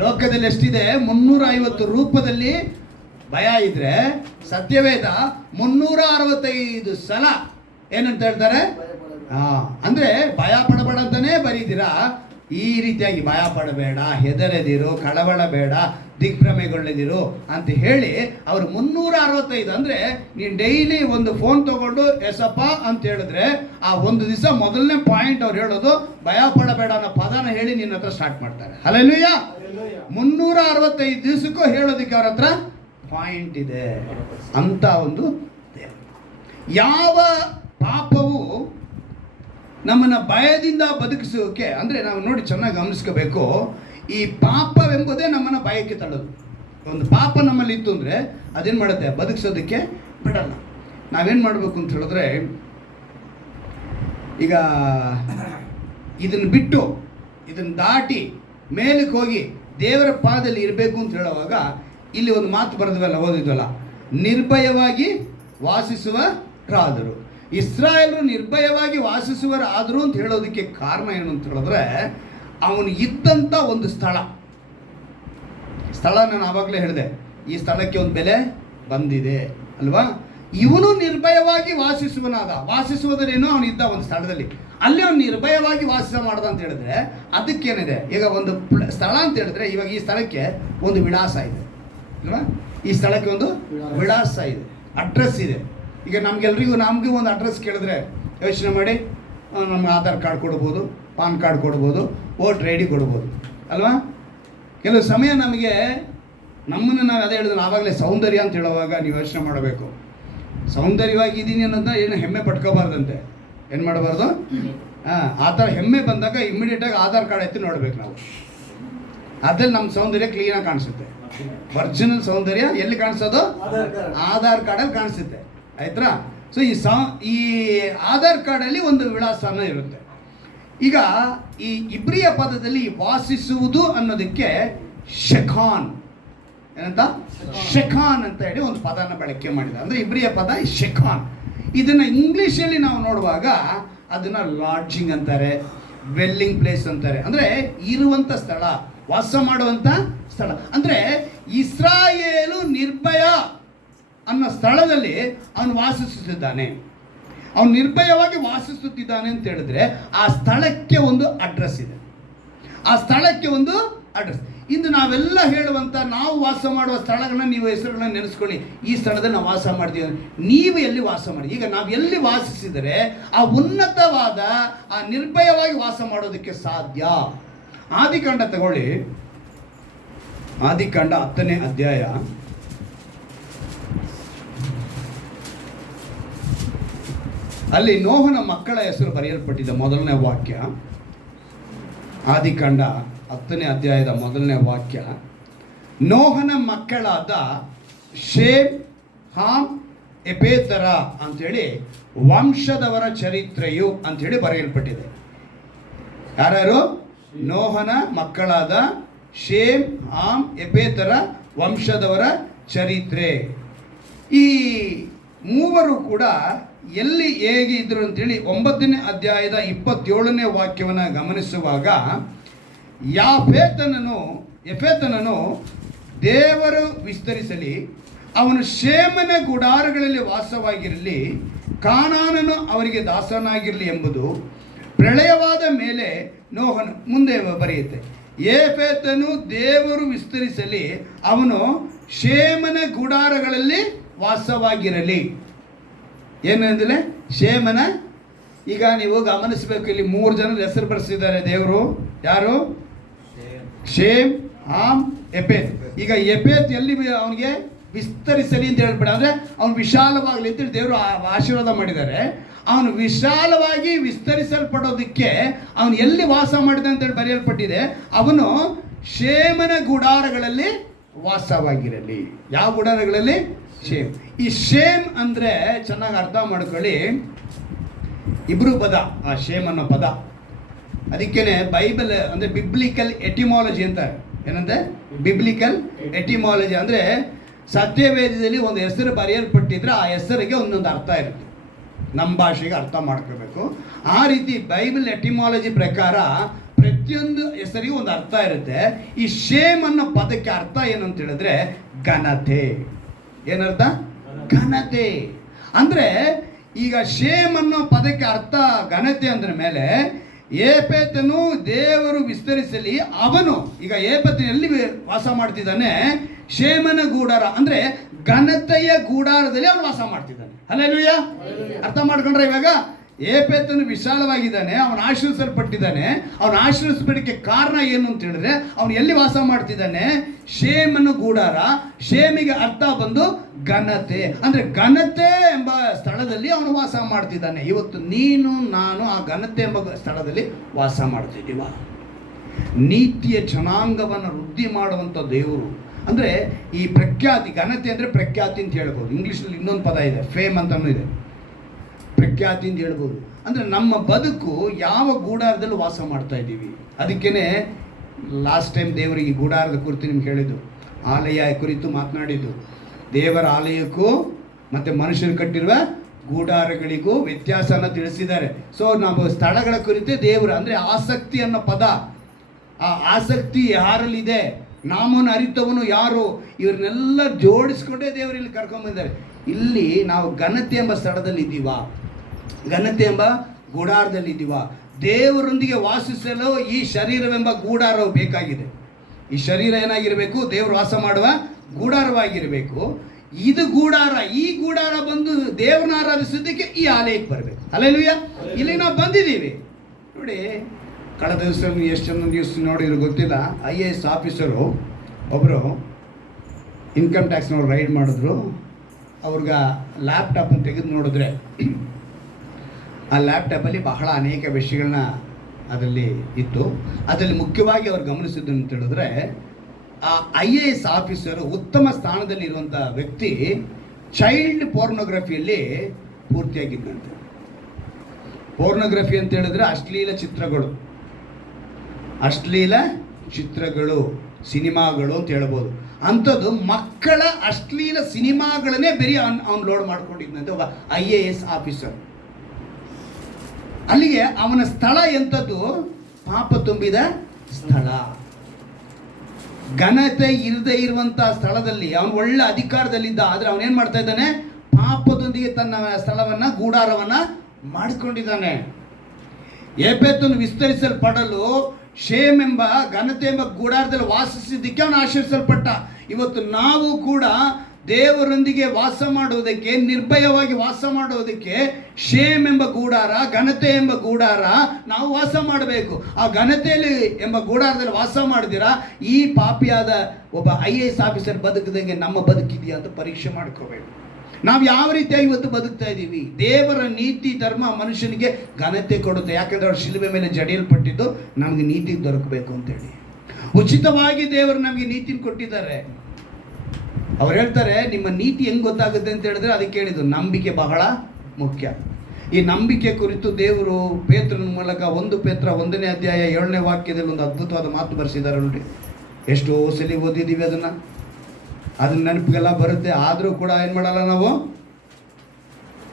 ಲೋಕದಲ್ಲಿ ಎಷ್ಟಿದೆ? 350 ರೂಪದಲ್ಲಿ ಭಯ ಇದ್ರೆ ಸತ್ಯವೇದ 365 ಸಲ ಏನಂತ ಹೇಳ್ತಾರೆ? ಅಂದ್ರೆ ಭಯ ಪಡಬೇಡ ಅಂತಾನೆ ಬರೀದಿರಾ. ಈ ರೀತಿಯಾಗಿ ಭಯ ಪಡಬೇಡ, ಹೆದರದಿರು, ಕಳವಳ ಬೇಡ, ದಿಗ್ಭ್ರಮೆಗೊಳ್ಳದಿರು ಅಂತ ಹೇಳಿ ಅವರು 365. ಅಂದರೆ ನೀನು ಡೈಲಿ ಒಂದು ಫೋನ್ ತೊಗೊಂಡು ಎಸಪ್ಪ ಅಂತ ಹೇಳಿದ್ರೆ ಆ ಒಂದು ದಿವಸ ಮೊದಲನೇ ಪಾಯಿಂಟ್ ಅವ್ರು ಹೇಳೋದು ಭಯ ಪಡಬೇಡ ಅನ್ನೋ ಪದನ ಹೇಳಿ ನಿನ್ನ ಹತ್ರ ಸ್ಟಾರ್ಟ್ ಮಾಡ್ತಾರೆ. ಹಲ್ಲೆಲೂಯಾ. 365 ದಿವಸಕ್ಕೂ ಹೇಳೋದಕ್ಕೆ ಅವ್ರ ಹತ್ರ ಪಾಯಿಂಟ್ ಇದೆ ಅಂತ ಒಂದು. ಯಾವ ಪಾಪವು ನಮ್ಮನ್ನು ಭಯದಿಂದ ಬದುಕಿಸೋಕೆ, ಅಂದರೆ ನಾವು ನೋಡಿ ಚೆನ್ನಾಗಿ ಗಮನಿಸ್ಕೋಬೇಕು, ಈ ಪಾಪವೆಂಬುದೇ ನಮ್ಮನ್ನು ಭಯಕ್ಕೆ ತಳ್ಳೋದು. ಒಂದು ಪಾಪ ನಮ್ಮಲ್ಲಿ ಇತ್ತು ಅಂದರೆ ಅದೇನು ಮಾಡುತ್ತೆ? ಬದುಕಿಸೋದಕ್ಕೆ ಬಿಡಲ್ಲ. ನಾವೇನು ಮಾಡಬೇಕು ಅಂತ ಹೇಳಿದ್ರೆ, ಈಗ ಇದನ್ನು ಬಿಟ್ಟು ಇದನ್ನು ದಾಟಿ ಮೇಲಕ್ಕೆ ಹೋಗಿ ದೇವರ ಪಾದದಲ್ಲಿ ಇರಬೇಕು ಅಂತ ಹೇಳುವಾಗ ಇಲ್ಲಿ ಒಂದು ಮಾತು ಬರೆದ್ವಲ್ಲ, ಓದಿದ್ವಲ್ಲ, ನಿರ್ಭಯವಾಗಿ ವಾಸಿಸುವ ರಾದರು. ಇಸ್ರಾಯೇಲರು ನಿರ್ಭಯವಾಗಿ ವಾಸಿಸುವರಾದರು ಅಂತ ಹೇಳೋದಕ್ಕೆ ಕಾರಣ ಏನು ಅಂತ ಹೇಳಿದ್ರೆ, ಅವನು ಇದ್ದಂಥ ಒಂದು ಸ್ಥಳ ನಾನು ಆವಾಗಲೇ ಹೇಳಿದೆ, ಈ ಸ್ಥಳಕ್ಕೆ ಒಂದು ಬೆಲೆ ಬಂದಿದೆ ಅಲ್ವಾ. ಇವನು ನಿರ್ಭಯವಾಗಿ ವಾಸಿಸುವುದರೇನೋ ಅವನು ಇದ್ದ ಒಂದು ಸ್ಥಳದಲ್ಲಿ, ಅಲ್ಲಿ ಅವನು ನಿರ್ಭಯವಾಗಿ ವಾಸ ಮಾಡ್ದ ಅಂತ ಹೇಳಿದ್ರೆ ಅದಕ್ಕೇನಿದೆ, ಈಗ ಒಂದು ಸ್ಥಳ ಅಂತ ಹೇಳಿದ್ರೆ ಇವಾಗ ಈ ಸ್ಥಳಕ್ಕೆ ಒಂದು ವಿಳಾಸ ಇದೆ ಅಲ್ವಾ. ಈ ಸ್ಥಳಕ್ಕೆ ಒಂದು ವಿಳಾಸ ಇದೆ, ಅಡ್ರೆಸ್ ಇದೆ. ಈಗ ನಮಗೂ ಒಂದು ಅಡ್ರೆಸ್ ಕೇಳಿದ್ರೆ ಯೋಚನೆ ಮಾಡಿ, ನಮ್ಗೆ ಆಧಾರ್ ಕಾರ್ಡ್ ಕೊಡ್ಬೋದು, ಪಾನ್ ಕಾರ್ಡ್ ಕೊಡ್ಬೋದು, ವೋಟರ್ ಐ ಡಿ ಕೊಡ್ಬೋದು ಅಲ್ವಾ. ಕೆಲವು ಸಮಯ ನಮ್ಮನ್ನು ನಾವು ಅದೇ ಹೇಳಿದ್ರೆ, ಆವಾಗಲೇ ಸೌಂದರ್ಯ ಅಂತ ಹೇಳುವಾಗ ನೀವು ಯೋಚನೆ ಮಾಡಬೇಕು. ಸೌಂದರ್ಯವಾಗಿ ಇದ್ದೀನಿ ಅನ್ನೋದನ್ನ ಏನು ಹೆಮ್ಮೆ ಪಟ್ಕೋಬಾರ್ದಂತೆ, ಏನು ಮಾಡಬಾರ್ದು. ಆ ಥರ ಹೆಮ್ಮೆ ಬಂದಾಗ ಇಮ್ಮಿಡಿಯೇಟಾಗಿ ಆಧಾರ್ ಕಾರ್ಡ್ ಎತ್ತಿ ನೋಡ್ಬೇಕು ನಾವು. ಅದ್ರಲ್ಲಿ ನಮ್ಮ ಸೌಂದರ್ಯ ಕ್ಲೀನಾಗಿ ಕಾಣಿಸುತ್ತೆ. ಒರಿಜಿನಲ್ ಸೌಂದರ್ಯ ಎಲ್ಲಿ ಕಾಣಿಸೋದು? ಆಧಾರ್ ಕಾರ್ಡಲ್ಲಿ ಕಾಣಿಸುತ್ತೆ, ಆಯ್ತಾ. ಸೊ ಈ ಆಧಾರ್ ಕಾರ್ಡಲ್ಲಿ ಒಂದು ವಿಳಾಸನ ಇರುತ್ತೆ. ಈಗ ಈ ಇಬ್ರಿಯ ಪದದಲ್ಲಿ ವಾಸಿಸುವುದು ಅನ್ನೋದಕ್ಕೆ ಶೆಖಾನ್, ಏನಂತ ಶೆಖಾನ್ ಅಂತ ಹೇಳಿ ಒಂದು ಪದನ ಬಳಕೆ ಮಾಡಿದೆ. ಅಂದರೆ ಇಬ್ರಿಯ ಪದ ಶೆಖಾನ್. ಇದನ್ನು ಇಂಗ್ಲೀಷಲ್ಲಿ ನಾವು ನೋಡುವಾಗ ಅದನ್ನು ಲಾಡ್ಜಿಂಗ್ ಅಂತಾರೆ, ವೆಲ್ಲಿಂಗ್ ಪ್ಲೇಸ್ ಅಂತಾರೆ. ಅಂದರೆ ಇರುವಂಥ ಸ್ಥಳ, ವಾಸ ಮಾಡುವಂಥ ಸ್ಥಳ. ಅಂದರೆ ಇಸ್ರಾಯೇಲು ನಿರ್ಭಯ ಅನ್ನೋ ಸ್ಥಳದಲ್ಲಿ ಅವನು ವಾಸಿಸುತ್ತಿದ್ದಾನೆ. ಅವನು ನಿರ್ಭಯವಾಗಿ ವಾಸಿಸುತ್ತಿದ್ದಾನೆ ಅಂತ ಹೇಳಿದ್ರೆ ಆ ಸ್ಥಳಕ್ಕೆ ಒಂದು ಅಡ್ರೆಸ್ ಇದೆ, ಆ ಸ್ಥಳಕ್ಕೆ ಒಂದು ಅಡ್ರೆಸ್. ಇಂದು ನಾವೆಲ್ಲ ಹೇಳುವಂಥ ನಾವು ವಾಸ ಮಾಡುವ ಸ್ಥಳಗಳನ್ನ ನೀವು ಹೆಸರುಗಳನ್ನ ನೆನೆಸ್ಕೊಳ್ಳಿ. ಈ ಸ್ಥಳದಲ್ಲಿ ನಾವು ವಾಸ ಮಾಡ್ತೀವಿ, ನೀವು ಎಲ್ಲಿ ವಾಸ ಮಾಡಿ. ಈಗ ನಾವು ಎಲ್ಲಿ ವಾಸಿಸಿದರೆ ಆ ಉನ್ನತವಾದ ಆ ನಿರ್ಭಯವಾಗಿ ವಾಸ ಮಾಡೋದಕ್ಕೆ ಸಾಧ್ಯ. ಆದಿಕಾಂಡ ತಗೊಳ್ಳಿ, ಆದಿಕಾಂಡ 10ನೇ ಅಧ್ಯಾಯ. ಅಲ್ಲಿ ನೋಹನ ಮಕ್ಕಳ ಹೆಸರು ಬರೆಯಲ್ಪಟ್ಟಿದೆ. ಮೊದಲನೇ ವಾಕ್ಯ, ಆದಿಕಾಂಡ 10ನೇ ಅಧ್ಯಾಯದ ಮೊದಲನೇ ವಾಕ್ಯ. ನೋಹನ ಮಕ್ಕಳಾದ ಶೇಮ್, ಹಾಮ್, ಎಪೇತರ ಅಂಥೇಳಿ ವಂಶದವರ ಚರಿತ್ರೆಯು ಅಂಥೇಳಿ ಬರೆಯಲ್ಪಟ್ಟಿದೆ. ಯಾರ್ಯಾರು? ನೋಹನ ಮಕ್ಕಳಾದ ಶೇಮ್, ಹಾಮ್, ಎಪೇತರ ವಂಶದವರ ಚರಿತ್ರೆ. ಈ ಮೂವರು ಕೂಡ ಎಲ್ಲಿ ಹೇಗೆ ಇದ್ರು ಅಂತೇಳಿ 9ನೇ ಅಧ್ಯಾಯದ 27ನೇ ವಾಕ್ಯವನ್ನು ಗಮನಿಸುವಾಗ, ಯಫೇತನನು ದೇವರು ವಿಸ್ತರಿಸಲಿ, ಅವನು ಶೇಮನ ಗುಡಾರಗಳಲ್ಲಿ ವಾಸವಾಗಿರಲಿ, ಕಾನಾನನು ಅವರಿಗೆ ದಾಸನಾಗಿರಲಿ ಎಂಬುದು ಪ್ರಳಯವಾದ ಮೇಲೆ ನೋಹನು ಮುಂದೆ ಬರೆಯುತ್ತೆ. ಯಫೇತನು ದೇವರು ವಿಸ್ತರಿಸಲಿ, ಅವನು ಶೇಮನ ಗುಡಾರಗಳಲ್ಲಿ ವಾಸವಾಗಿರಲಿ. ಏನಂದ್ರೆ ಶೇಮನ. ಈಗ ನೀವು ಗಮನಿಸಬೇಕು, ಇಲ್ಲಿ 3 ಜನರ ಹೆಸರು ಬರೆಸಿದ್ದಾರೆ ದೇವರು. ಯಾರು? ಶೇಮ್, ಹಾಮ್, ಎಪೇತ್. ಈಗ ಎಪೇತ್ ಎಲ್ಲಿ ಅವನಿಗೆ ವಿಸ್ತರಿಸಲಿ ಅಂತ ಹೇಳ್ಬೇಡ, ಅಂದರೆ ಅವನು ವಿಶಾಲವಾಗಲಿ ಅಂತೇಳಿ ದೇವರು ಆಶೀರ್ವಾದ ಮಾಡಿದ್ದಾರೆ. ಅವನು ವಿಶಾಲವಾಗಿ ವಿಸ್ತರಿಸಲ್ಪಡೋದಕ್ಕೆ ಅವನು ಎಲ್ಲಿ ವಾಸ ಮಾಡಿದ ಅಂತೇಳಿ ಬರೆಯಲ್ಪಟ್ಟಿದೆ. ಅವನು ಶೇಮನ ಗುಡಾರಗಳಲ್ಲಿ ವಾಸವಾಗಿರಲಿ. ಯಾವ ಗುಡಾರಗಳಲ್ಲಿ? ಶೇಮ್. ಈ ಶೇಮ್ ಅಂದರೆ ಚೆನ್ನಾಗಿ ಅರ್ಥ ಮಾಡ್ಕೊಳ್ಳಿ, ಇಬ್ರು ಪದ. ಆ ಶೇಮ್ ಅನ್ನೋ ಪದ ಅದಕ್ಕೇನೆ ಬೈಬಲ್ ಅಂದರೆ ಬಿಬ್ಲಿಕಲ್ ಎಟಿಮಾಲಜಿ ಅಂತಾರೆ. ಏನಂತೆ? ಬಿಬ್ಲಿಕಲ್ ಎಟಿಮಾಲಜಿ ಅಂದರೆ ಸತ್ಯವೇದದಲ್ಲಿ ಒಂದು ಹೆಸರು ಬರೆಯಲ್ಪಟ್ಟಿದ್ರೆ ಆ ಹೆಸರಿಗೆ ಒಂದೊಂದು ಅರ್ಥ ಇರುತ್ತೆ. ನಮ್ಮ ಭಾಷೆಗೆ ಅರ್ಥ ಮಾಡ್ಕೋಬೇಕು. ಆ ರೀತಿ ಬೈಬಲ್ ಎಟಿಮಾಲಜಿ ಪ್ರಕಾರ ಪ್ರತಿಯೊಂದು ಹೆಸರಿಗೂ ಒಂದು ಅರ್ಥ ಇರುತ್ತೆ. ಈ ಶೇಮ್ ಅನ್ನೋ ಪದಕ್ಕೆ ಅರ್ಥ ಏನು ಅಂತ ಹೇಳಿದ್ರೆ ಘನತೆ. ಏನರ್ಥ? ಘನತೆ. ಅಂದರೆ ಈಗ ಶೇಮ್ ಅನ್ನೋ ಪದಕ್ಕೆ ಅರ್ಥ ಘನತೆ ಅಂದ್ರೆ ಮೇಲೆ ಏಪೇತನು ದೇವರು ವಿಸ್ತರಿಸಲಿ, ಅವನು ಈಗ ಏಪೇತನು ಎಲ್ಲಿ ವಾಸ ಮಾಡ್ತಿದ್ದಾನೆ? ಶೇಮನ ಗೂಡಾರ ಅಂದರೆ ಘನತೆಯ ಗೂಡಾರದಲ್ಲಿ ಅವನು ವಾಸ ಮಾಡ್ತಿದ್ದಾನೆ. ಹಲ್ಲೆಲೂಯಾ. ಅರ್ಥ ಮಾಡ್ಕೊಂಡ್ರೆ ಇವಾಗ ಏಪೇತನು ವಿಶಾಲವಾಗಿದ್ದಾನೆ, ಅವನು ಆಶೀರ್ವಿಸಲ್ಪಟ್ಟಿದ್ದಾನೆ. ಅವನು ಆಶೀರ್ವಿಸಬೇಡಕ್ಕೆ ಕಾರಣ ಏನು ಅಂತ ಹೇಳಿದ್ರೆ ಅವನು ಎಲ್ಲಿ ವಾಸ ಮಾಡ್ತಿದ್ದಾನೆ? ಶೇಮನ ಗೂಡಾರ. ಶೇಮಿಗೆ ಅರ್ಥ ಬಂದು ಘನತೆ, ಅಂದರೆ ಘನತೆ ಎಂಬ ಸ್ಥಳದಲ್ಲಿ ಅವನು ವಾಸ ಮಾಡ್ತಿದ್ದಾನೆ. ಇವತ್ತು ನೀನು ನಾನು ಆ ಘನತೆ ಎಂಬ ಸ್ಥಳದಲ್ಲಿ ವಾಸ ಮಾಡ್ತಿದ್ದೀವ. ನೀತಿಯ ಜನಾಂಗವನ್ನು ವೃದ್ಧಿ ಮಾಡುವಂಥ ದೇವರು. ಅಂದರೆ ಈ ಪ್ರಖ್ಯಾತಿ, ಘನತೆ ಅಂದರೆ ಪ್ರಖ್ಯಾತಿ ಅಂತ ಹೇಳ್ಬೋದು. ಇಂಗ್ಲೀಷಲ್ಲಿ ಇನ್ನೊಂದು ಪದ ಇದೆ, ಫೇಮ್ ಅಂತಲೂ ಇದೆ. ಪ್ರಖ್ಯಾತಿ ಅಂತ ಹೇಳ್ಬೋದು. ಅಂದರೆ ನಮ್ಮ ಬದುಕು ಯಾವ ಗೂಡಾರದಲ್ಲಿ ವಾಸ ಮಾಡ್ತಾ ಇದ್ದೀವಿ. ಅದಕ್ಕೇ ಲಾಸ್ಟ್ ಟೈಮ್ ದೇವರಿಗೆ ಗೂಡಾರದ ಕುರಿತು ನಿಮ್ಗೆ ಹೇಳಿದ್ದು, ಆಲಯ ಕುರಿತು ಮಾತನಾಡಿದ್ದು. ದೇವರ ಆಲಯಕ್ಕೂ ಮತ್ತು ಮನುಷ್ಯರು ಕಟ್ಟಿರುವ ಗೂಡಾರಗಳಿಗೂ ವ್ಯತ್ಯಾಸನ ತಿಳಿಸಿದ್ದಾರೆ. ಸೊ ನಾವು ಸ್ಥಳಗಳ ಕುರಿತು ದೇವರು ಅಂದರೆ ಆಸಕ್ತಿ ಅನ್ನೋ ಪದ, ಆ ಆಸಕ್ತಿ ಯಾರಲ್ಲಿದೆ, ನಾಮನ್ನು ಅರಿತವನು ಯಾರು, ಇವ್ರನ್ನೆಲ್ಲ ಜೋಡಿಸ್ಕೊಂಡೇ ದೇವರು ಇಲ್ಲಿ ಕರ್ಕೊಂಡ್ಬಂದಿದ್ದಾರೆ. ಇಲ್ಲಿ ನಾವು ಘನತೆ ಎಂಬ ಸ್ಥಳದಲ್ಲಿ ಇದ್ದೀವ, ಘನತೆ ಎಂಬ ಗೂಡಾರದಲ್ಲಿ ಇದ್ದೀವ. ದೇವರೊಂದಿಗೆ ವಾಸಿಸಲು ಈ ಶರೀರವೆಂಬ ಗೂಡಾರವು ಬೇಕಾಗಿದೆ. ಈ ಶರೀರ ಏನಾಗಿರಬೇಕು? ದೇವರು ವಾಸ ಮಾಡುವ ಗೂಡಾರವಾಗಿರಬೇಕು. ಇದು ಗೂಡಾರ, ಈ ಗೂಡಾರ ಬಂದು ದೇವರನ್ನ ಆರಾಧಿಸೋದಕ್ಕೆ ಈ ಆಲಯಕ್ಕೆ ಬರಬೇಕು. ಹಲ್ಲೆಲೂಯಾ. ಇಲ್ಲಿ ನಾವು ಬಂದಿದ್ದೀವಿ ನೋಡಿ. ಕಳೆದ ದಿವಸ ಎಷ್ಟು ಜನ ನ್ಯೂಸ್ ನೋಡಿದ್ರು ಗೊತ್ತಿಲ್ಲ. IAS ಆಫೀಸರು ಒಬ್ಬರು ಇನ್ಕಮ್ ಟ್ಯಾಕ್ಸ್ನವ್ರು ರೈಡ್ ಮಾಡಿದ್ರು. ಅವ್ರಿಗೆ ಲ್ಯಾಪ್ಟಾಪನ್ನು ತೆಗೆದು ನೋಡಿದ್ರೆ ಆ ಲ್ಯಾಪ್ಟಾಪಲ್ಲಿ ಬಹಳ ಅನೇಕ ವಿಷಯಗಳನ್ನ ಅದರಲ್ಲಿ ಇತ್ತು. ಅದರಲ್ಲಿ ಮುಖ್ಯವಾಗಿ ಅವ್ರು ಗಮನಿಸಿದ್ದು ಅಂತ ಹೇಳಿದ್ರೆ, ಆ IAS ಆಫೀಸರು ಉತ್ತಮ ಸ್ಥಾನದಲ್ಲಿರುವಂಥ ವ್ಯಕ್ತಿ ಚೈಲ್ಡ್ ಪೋರ್ನೋಗ್ರಫಿಯಲ್ಲಿ ಪೂರ್ತಿಯಾಗಿದ್ದಂತೆ. ಪೋರ್ನೋಗ್ರಫಿ ಅಂತ ಹೇಳಿದ್ರೆ ಅಶ್ಲೀಲ ಚಿತ್ರಗಳು, ಸಿನಿಮಾಗಳು ಅಂತ ಹೇಳ್ಬೋದು. ಅಂಥದ್ದು ಮಕ್ಕಳ ಅಶ್ಲೀಲ ಸಿನಿಮಾಗಳನ್ನೇ ಬೇರೆ ಅವನು ಲೋಡ್ ಮಾಡ್ಕೊಂಡಿದ್ದಂತೆ ಒಬ್ಬ IAS ಆಫೀಸರ್. ಅಲ್ಲಿಗೆ ಅವನ ಸ್ಥಳ ಎಂಥದ್ದು? ಪಾಪ ತುಂಬಿದ ಸ್ಥಳ. ಘನತೆ ಇರದೇ ಇರುವಂಥ ಸ್ಥಳದಲ್ಲಿ ಅವನು ಒಳ್ಳೆ ಅಧಿಕಾರದಲ್ಲಿದ್ದ. ಆದರೆ ಅವನೇನು ಮಾಡ್ತಾ ಇದ್ದಾನೆ? ಪಾಪದೊಂದಿಗೆ ತನ್ನ ಸ್ಥಳವನ್ನು, ಗೂಡಾರವನ್ನು ಮಾಡಿಕೊಂಡಿದ್ದಾನೆ. ಏಪೇತನು ವಿಸ್ತರಿಸಲ್ಪಡಲು ಶೇಮ್ ಎಂಬ ಘನತೆ ಎಂಬ ಗೂಡಾರದಲ್ಲಿ ವಾಸಿಸಿದ್ದಕ್ಕೆ ಅವನು ಆಶೀರ್ವಿಸಲ್ಪಟ್ಟ. ಇವತ್ತು ನಾವು ಕೂಡ ದೇವರೊಂದಿಗೆ ವಾಸ ಮಾಡುವುದಕ್ಕೆ, ನಿರ್ಭಯವಾಗಿ ವಾಸ ಮಾಡುವುದಕ್ಕೆ ಶೇಮ್ ಎಂಬ ಗೂಡಾರ, ಘನತೆ ಎಂಬ ಗೂಡಾರ ನಾವು ವಾಸ ಮಾಡಬೇಕು. ಆ ಘನತೆಯಲ್ಲಿ ಎಂಬ ಗೂಡಾರದಲ್ಲಿ ವಾಸ ಮಾಡಿದಿರಾ ಈ ಪಾಪಿಯಾದ ಒಬ್ಬ IAS ಆಫೀಸರ್ ಬದುಕಿದಂಗೆ ನಮ್ಮ ಬದುಕಿದೆಯಾ ಅಂತ ಪರೀಕ್ಷೆ ಮಾಡ್ಕೋಬೇಕು. ನಾವು ಯಾವ ರೀತಿಯಾಗಿ ಇವತ್ತು ಬದುಕ್ತಾ ಇದ್ದೀವಿ? ದೇವರ ನೀತಿ ಧರ್ಮ ಮನುಷ್ಯನಿಗೆ ಘನತೆ ಕೊಡುತ್ತೆ. ಯಾಕಂದ್ರೆ ಅವ್ರು ಶಿಲುಬೆ ಮೇಲೆ ಜಡಿಯಲ್ಪಟ್ಟಿದ್ದು ನಮಗೆ ನೀತಿ ದೊರಕಬೇಕು ಅಂತೇಳಿ. ಉಚಿತವಾಗಿ ದೇವರು ನಮಗೆ ನೀತಿನ ಕೊಟ್ಟಿದ್ದಾರೆ. ಅವ್ರು ಹೇಳ್ತಾರೆ, ನಿಮ್ಮ ನೀತಿ ಹೆಂಗೆ ಗೊತ್ತಾಗುತ್ತೆ ಅಂತ ಹೇಳಿದ್ರೆ ಅದಕ್ಕೆ ಹೇಳಿದ್ರು ನಂಬಿಕೆ ಬಹಳ ಮುಖ್ಯ. ಈ ನಂಬಿಕೆ ಕುರಿತು ದೇವರು ಪೇತ್ರನ ಮೂಲಕ 1 ಪೇತ್ರ 1ನೇ ಅಧ್ಯಾಯ 7ನೇ ವಾಕ್ಯದಲ್ಲಿ ಒಂದು ಅದ್ಭುತವಾದ ಮಾತು ಬರೆಸಿದ್ದಾರೆ ನೋಡಿ. ಎಷ್ಟೋ ಸಲ ಓದಿದ್ದೀವಿ ಅದನ್ನ ನೆನಪಿಗೆಲ್ಲ ಬರುತ್ತೆ. ಆದರೂ ಕೂಡ ಏನು ಮಾಡಲ್ಲ ನಾವು.